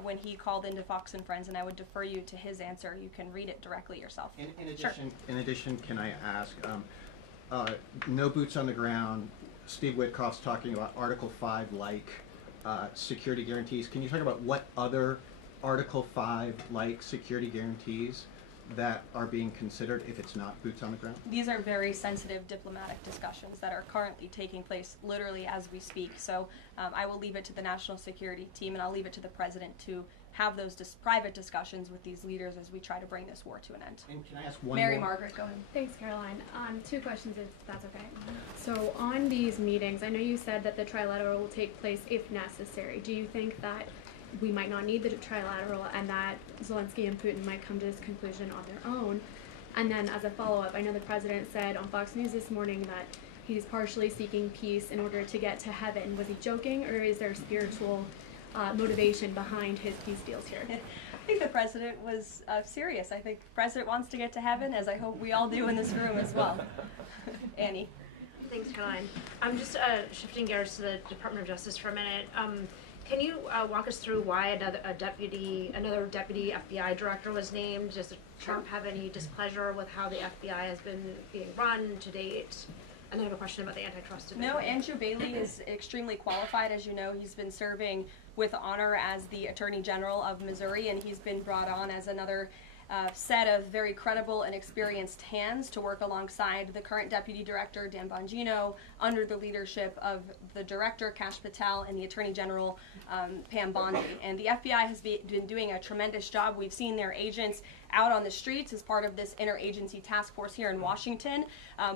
when he called into Fox and Friends, and I would defer you to his answer. You can read it directly yourself. In addition, can I ask, no boots on the ground, Steve Witkoff's talking about Article 5-like security guarantees. Can you talk about what other Article 5-like security guarantees that are being considered if it's not boots on the ground? These are very sensitive diplomatic discussions that are currently taking place literally as we speak. So I will leave it to the national security team, and I'll leave it to the president to have those private discussions with these leaders as we try to bring this war to an end. And can I ask one Mary more? Margaret, go ahead. Thanks, Caroline. Two questions, if that's okay. So on these meetings, I know you said that the trilateral will take place if necessary. Do you think that we might not need the trilateral and that Zelensky and Putin might come to this conclusion on their own? And then as a follow-up, I know the president said on Fox News this morning that he's partially seeking peace in order to get to heaven. Was he joking, or is there spiritual motivation behind his peace deals here? I think the president was serious. I think the president wants to get to heaven, as I hope we all do in this room as well. Annie. Thanks, Caroline. I'm just shifting gears to the Department of Justice for a minute. Can you walk us through why another deputy FBI director was named? Does Trump have any displeasure with how the FBI has been being run to date? And I have a question about the antitrust debate. No, Andrew Bailey is extremely qualified. As you know, he's been serving with honor as the Attorney General of Missouri, and he's been brought on as another set of very credible and experienced hands to work alongside the current Deputy Director, Dan Bongino, under the leadership of the Director, Kash Patel, and the Attorney General, Pam Bondi. And the FBI has been doing a tremendous job. We've seen their agents out on the streets as part of this interagency task force here in Washington.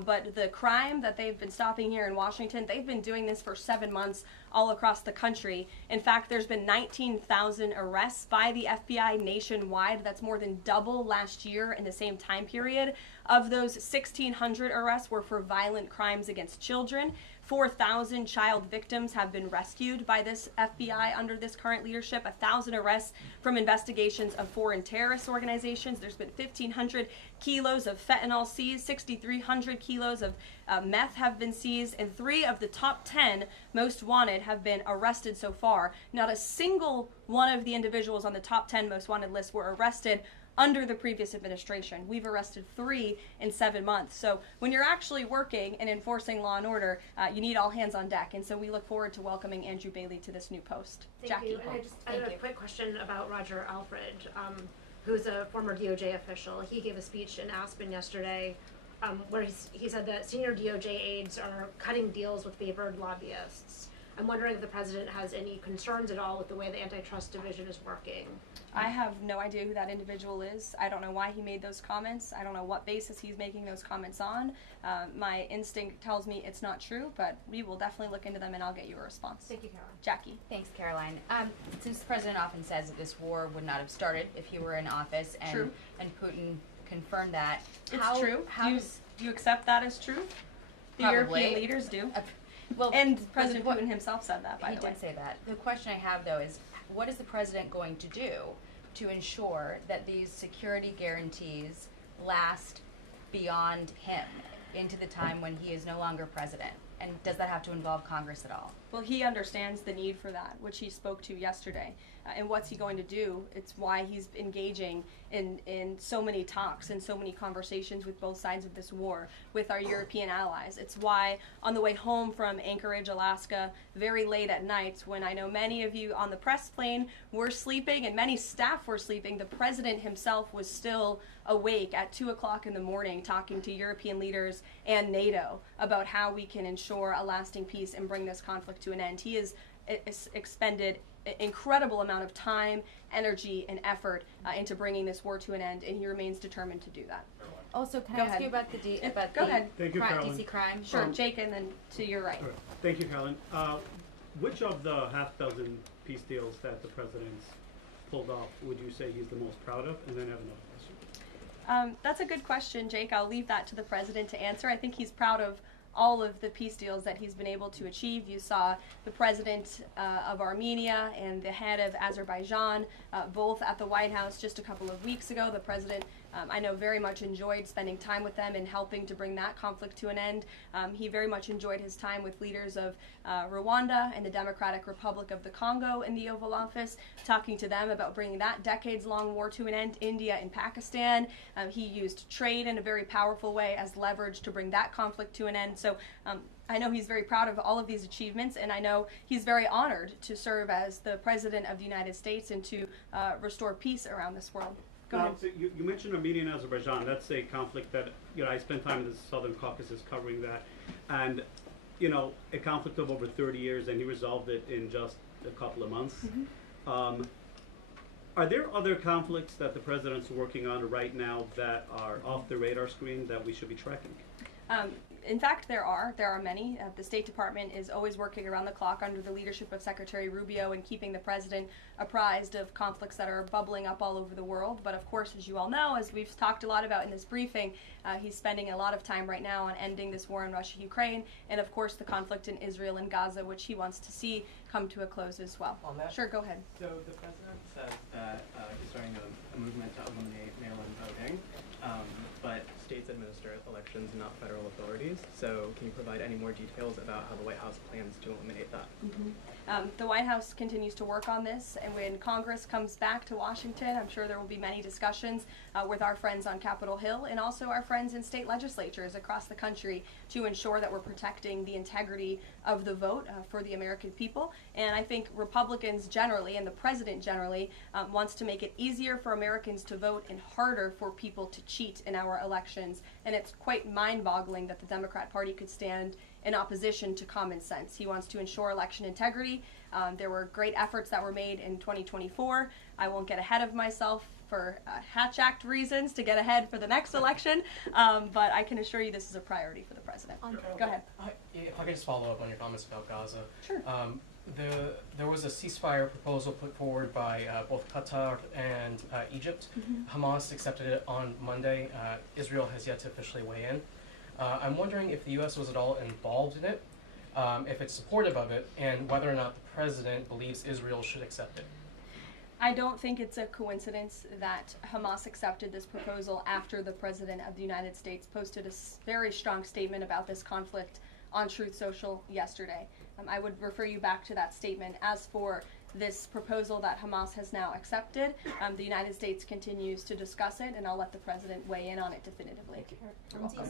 But the crime that they've been stopping here in Washington, they've been doing this for 7 months all across the country. In fact, there's been 19,000 arrests by the FBI nationwide. That's more than double last year in the same time period. Of those, 1,600 arrests were for violent crimes against children. 4,000 child victims have been rescued by this FBI under this current leadership, 1,000 arrests from investigations of foreign terrorist organizations. There's been 1,500 kilos of fentanyl seized, 6,300 kilos of meth have been seized, and 3 of the top 10 most wanted have been arrested so far. Not a single one of the individuals on the top 10 most wanted list were arrested under the previous administration. We've arrested 3 in 7 months. So when you're actually working and enforcing law and order, you need all hands on deck. And so we look forward to welcoming Andrew Bailey to this new post. Thank Jackie. you. And I have a quick question about Roger Alfred, who's a former DOJ official. He gave a speech in Aspen yesterday where he said that senior DOJ aides are cutting deals with favored lobbyists. I'm wondering if the president has any concerns at all with the way the antitrust division is working. I have no idea who that individual is. I don't know why he made those comments. I don't know what basis he's making those comments on. My instinct tells me it's not true, but we will definitely look into them and I'll get you a response. Thank you, Caroline. Jackie. Thanks, Caroline. Since the president often says that this war would not have started if he were in office, and True. and Putin confirmed that. It's true. Do you accept that as true? The Probably. European leaders do. Well, and but President the- Putin himself said that, by He the way. did say that. The question I have, though, is what is the president going to do to ensure that these security guarantees last beyond him into the time when he is no longer president? And does that have to involve Congress at all? Well, he understands the need for that, which he spoke to yesterday. And what's he going to do? It's why he's engaging in so many talks and so many conversations with both sides of this war with our European allies. It's why on the way home from Anchorage, Alaska, very late at night, when I know many of you on the press plane were sleeping and many staff were sleeping, the president himself was still awake at 2 o'clock in the morning talking to European leaders and NATO about how we can ensure a lasting peace and bring this conflict to an end. He has expended an incredible amount of time, energy, and effort into bringing this war to an end, and he remains determined to do that. Also, can Go I ask ahead. you about the Go ahead. Thank you, Caroline. DC crime? Sure, Jake, and then to your right. Sure. Thank you, Caroline. Which of the half-dozen peace deals that the president's pulled off would you say he's the most proud of? And then I have another question. That's a good question, Jake. I'll leave that to the president to answer. I think he's proud of all of the peace deals that he's been able to achieve. You saw the president of Armenia and the head of Azerbaijan both at the White House just a couple of weeks ago. The president, I know, very much enjoyed spending time with them and helping to bring that conflict to an end. He very much enjoyed his time with leaders of Rwanda and the Democratic Republic of the Congo in the Oval Office, talking to them about bringing that decades-long war to an end. India and Pakistan. He used trade in a very powerful way as leverage to bring that conflict to an end. So I know he's very proud of all of these achievements, and I know he's very honored to serve as the President of the United States and to restore peace around this world. Go ahead. So you mentioned Armenia and Azerbaijan. That's a conflict that, I spent time in the Southern Caucasus covering that. And, a conflict of over 30 years, and he resolved it in just a couple of months. Mm-hmm. Are there other conflicts that the president's working on right now that are off the radar screen that we should be tracking? In fact, there are many. The State Department is always working around the clock under the leadership of Secretary Rubio and keeping the president apprised of conflicts that are bubbling up all over the world. But of course, as you all know, as we've talked a lot about in this briefing, he's spending a lot of time right now on ending this war in Russia-Ukraine, and of course the conflict in Israel and Gaza, which he wants to see come to a close as well. On that? Sure, go ahead. So the president says that he's starting a movement to eliminate mail-in voting, but states administer elections, not federal authorities. So can you provide any more details about how the White House plans to eliminate that? The White House continues to work on this, and when Congress comes back to Washington, I'm sure there will be many discussions with our friends on Capitol Hill and also our friends in state legislatures across the country to ensure that we're protecting the integrity of the vote for the American people. And I think Republicans generally, and the president generally, wants to make it easier for Americans to vote and harder for people to cheat in our elections. And it's quite mind-boggling that the Democrat Party could stand in opposition to common sense. He wants to ensure election integrity. There were great efforts that were made in 2024. I won't get ahead of myself for Hatch Act reasons to get ahead for the next election, but I can assure you this is a priority for the president. Go ahead. If I could just follow up on your comments about Gaza. Sure. There was a ceasefire proposal put forward by both Qatar and Egypt. Hamas accepted it on Monday. Israel has yet to officially weigh in. I'm wondering if the U.S. was at all involved in it, if it's supportive of it, and whether or not the president believes Israel should accept it. I don't think it's a coincidence that Hamas accepted this proposal after the President of the United States posted a very strong statement about this conflict on Truth Social yesterday. I would refer you back to that statement. As for this proposal that Hamas has now accepted, the United States continues to discuss it, and I'll let the President weigh in on it definitively. You're welcome.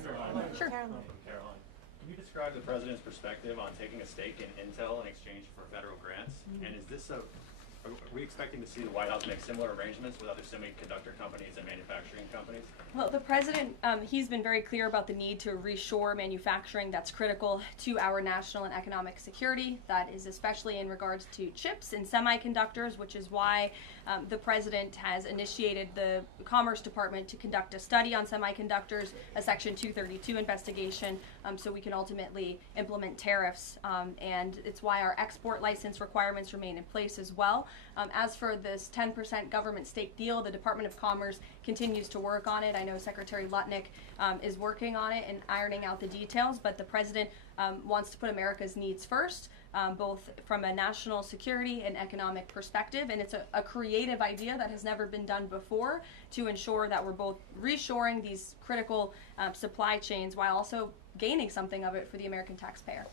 Sure. Caroline, can you describe the president's perspective on taking a stake in Intel in exchange for federal grants? And is this are we expecting to see the White House make similar arrangements with other semiconductor companies and manufacturing companies? Well, the president, he's been very clear about the need to reshore manufacturing that's critical to our national and economic security. That is especially in regards to chips and semiconductors, which is why the president has initiated the Commerce Department to conduct a study on semiconductors, a Section 232 investigation, so we can ultimately implement tariffs. And it's why our export license requirements remain in place as well. As for this 10% government stake deal, the Department of Commerce continues to work on it. I know Secretary Lutnick is working on it and ironing out the details, but the president wants to put America's needs first, both from a national security and economic perspective. And it's a creative idea that has never been done before to ensure that we're both reshoring these critical supply chains while also gaining something of it for the American taxpayer.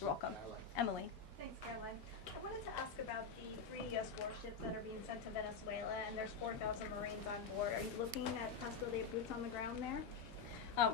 You're welcome. Emily. Thanks, Caroline. I wanted to ask about the 3 U.S. warships that are being sent to Venezuela, and there's 4,000 Marines on board. Are you looking at possibility of boots on the ground there?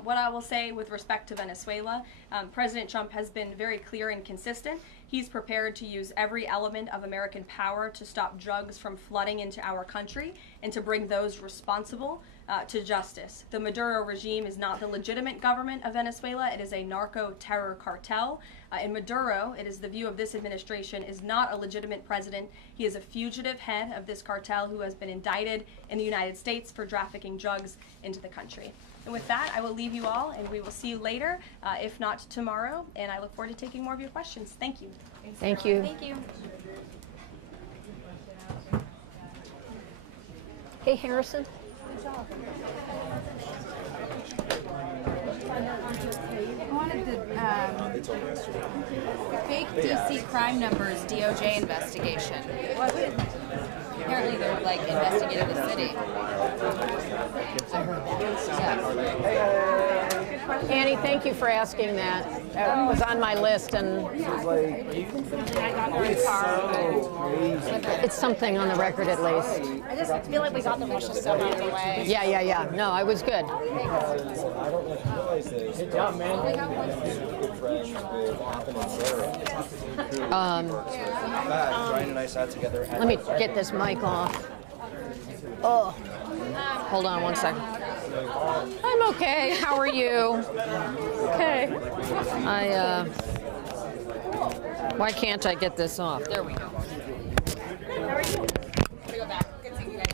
What I will say with respect to Venezuela, President Trump has been very clear and consistent. He's prepared to use every element of American power to stop drugs from flooding into our country and to bring those responsible to justice. The Maduro regime is not the legitimate government of Venezuela. It is a narco-terror cartel. In Maduro, it is the view of this administration, is not a legitimate president. He is a fugitive head of this cartel who has been indicted in the United States for trafficking drugs into the country. And with that, I will leave you all, and we will see you later, if not tomorrow. And I look forward to taking more of your questions. Thank you. Thank you. Thank you. Hey, Harrison. I wanted the fake DC crime numbers DOJ investigation. Apparently they're like investigating the city. I heard that. Yeah. Annie, thank you for asking that. That was on my list, and it's something on the record at least. I just feel like we got the Russia stuff out of the way. Yeah. No, I was good. I don't realize this. Good job, man. Good friends with Alvin and Sarah. In fact, Brian and I sat together. Let me get this mic off. Oh, hold on one second. I'm okay. How are you? Okay. Why can't I get this off? There we go. How are you? Go back. Good seeing you guys.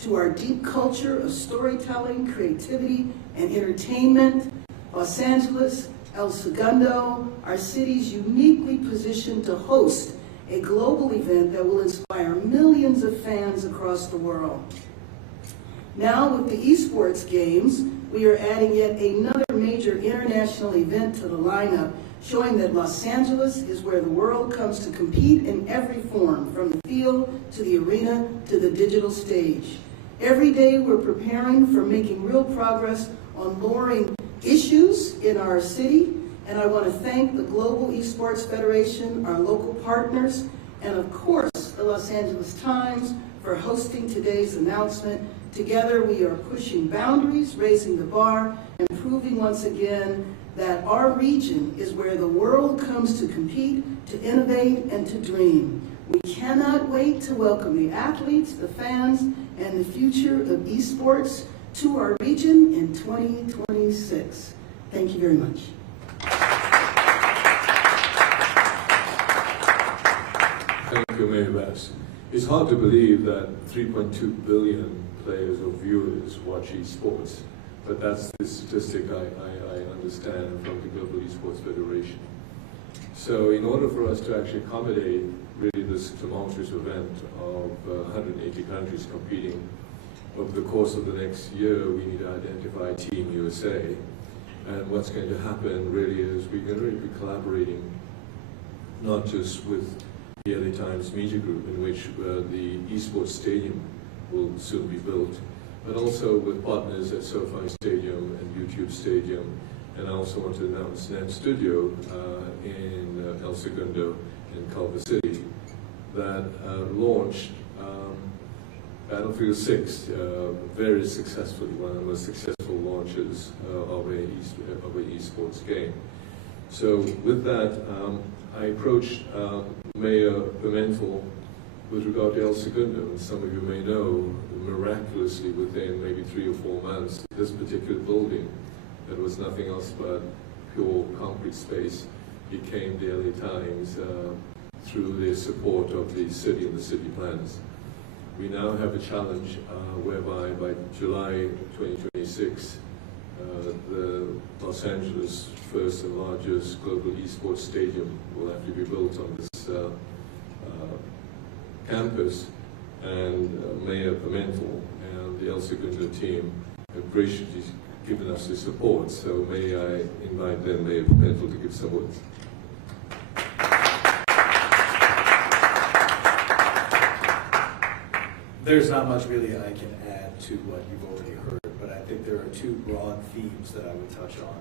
to our deep culture of storytelling, creativity, and entertainment, Los Angeles, El Segundo, our city's uniquely positioned to host a global event that will inspire millions of fans across the world. Now with the Esports Games, we are adding yet another major international event to the lineup, showing that Los Angeles is where the world comes to compete in every form, from the field to the arena to the digital stage. Every day we're preparing for making real progress on lowering issues in our city, and I want to thank the Global Esports Federation, our local partners, and of course the Los Angeles Times for hosting today's announcement. Together we are pushing boundaries, raising the bar, and proving once again that our region is where the world comes to compete, to innovate, and to dream. We cannot wait to welcome the athletes, the fans, and the future of esports to our region in 2026. Thank you very much. Thank you, Mayor Bass. It's hard to believe that 3.2 billion players or viewers watch esports, but that's the statistic I understand from the Global Esports Federation. So in order for us to actually accommodate really this tumultuous event of 180 countries competing over the course of the next year, we need to identify Team USA. And what's going to happen really is we're going to be collaborating not just with the LA Times Media Group, in which the esports stadium will soon be built, but also with partners at SoFi Stadium and YouTube Stadium. And I also want to announce NET Studio in El Segundo in Culver City that launched Battlefield 6 very successfully, one of the most successful launches of a esports game. So with that, I approached Mayor Pimentel with regard to El Segundo, and some of you may know, miraculously within maybe 3 or 4 months, this particular building that was nothing else but pure concrete space became the LA Times through the support of the city and the city planners. We now have a challenge whereby by July 2026, the Los Angeles first and largest global esports stadium will have to be built on this campus, and Mayor Pimentel and the El Segundo team have graciously given us the support. So may I invite then Mayor Pimentel to give some words. There's not much really I can add to what you've already heard, but I think there are 2 broad themes that I would touch on.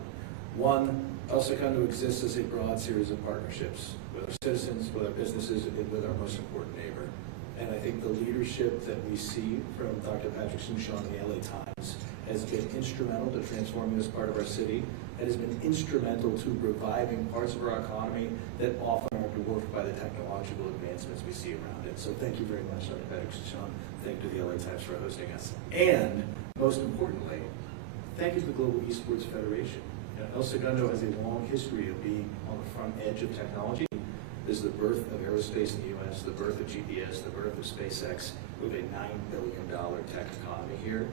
One, El Segundo exists as a broad series of partnerships with our citizens, with our businesses, and with our most important neighbor. And I think the leadership that we see from Dr. Patrick Soon-Shiong and the LA Times has been instrumental to transforming this part of our city. It has been instrumental to reviving parts of our economy that often are dwarfed by the technological advancements we see around it. So thank you very much, Dr. Patrick Soon-Shiong. Thank you to the LA Times for hosting us. And most importantly, thank you to the Global Esports Federation. El Segundo has a long history of being on the front edge of technology. This is the birth of aerospace in the U.S., the birth of GPS, the birth of SpaceX, with a $9 billion tech economy here.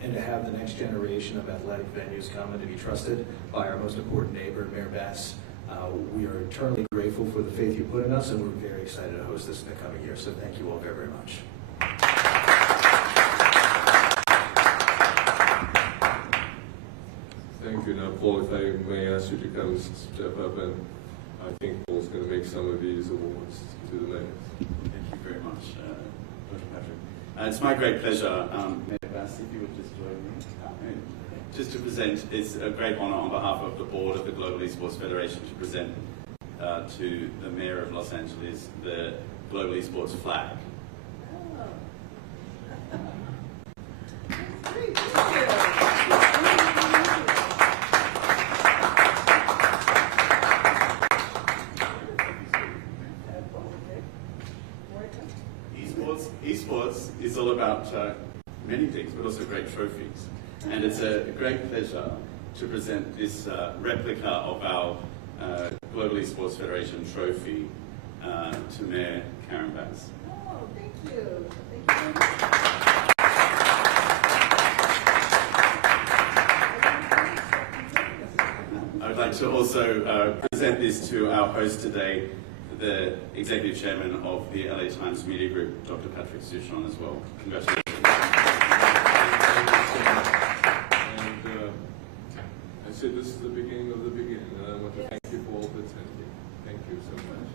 And to have the next generation of athletic venues come and to be trusted by our most important neighbor, Mayor Bass, we are eternally grateful for the faith you put in us, and we're very excited to host this in the coming year. So thank you all very, very much. Thank you. Now, Paul, if I may ask you to come step up, and I think Paul's going to make some of these awards to the mayor. Thank you very much, Dr. Patrick. It's my great pleasure, Mayor Bass, if you would just join me. Just to present, it's a great honor on behalf of the board of the Global Esports Federation to present to the Mayor of Los Angeles the Global Esports flag. Esports is all about many things, but also great trophies. And it's a great pleasure to present this replica of our Global Esports Federation trophy to Mayor Karen Bass. Oh, thank you. Thank you very much. to also present this to our host today, the Executive Chairman of the LA Times Media Group, Dr. Patrick Souchon, as well. Congratulations. And I said this is the beginning of the beginning, and I want to thank you for all the attending. Thank you so much.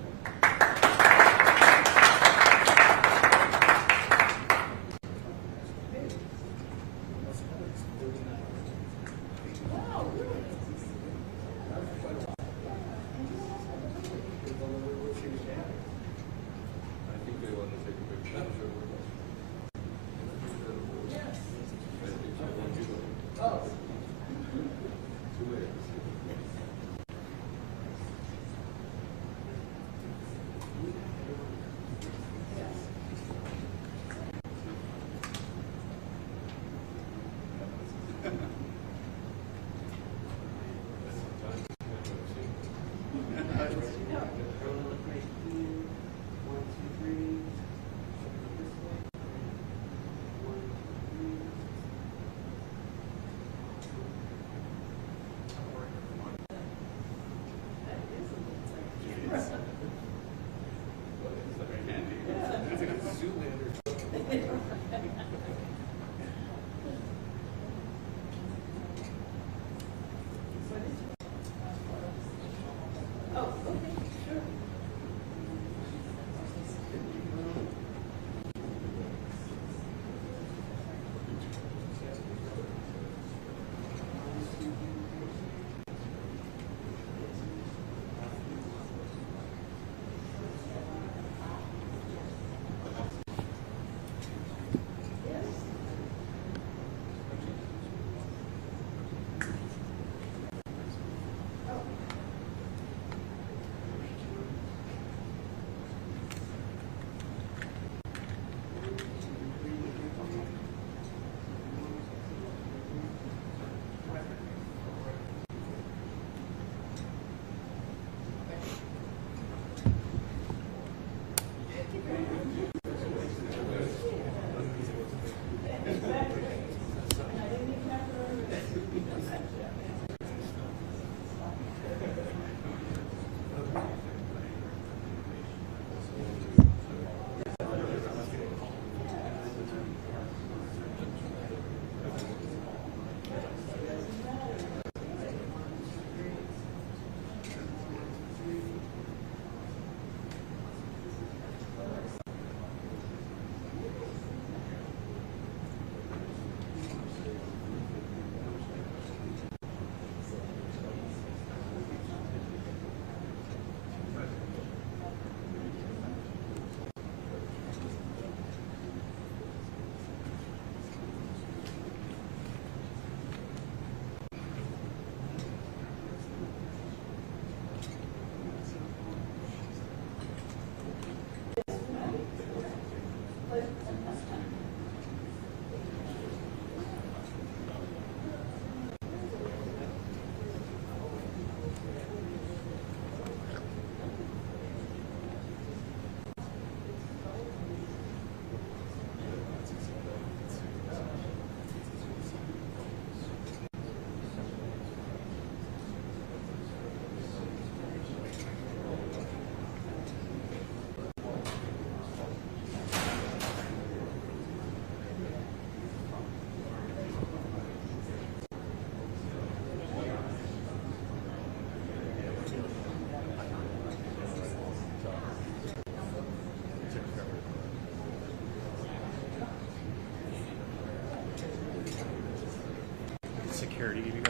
Security.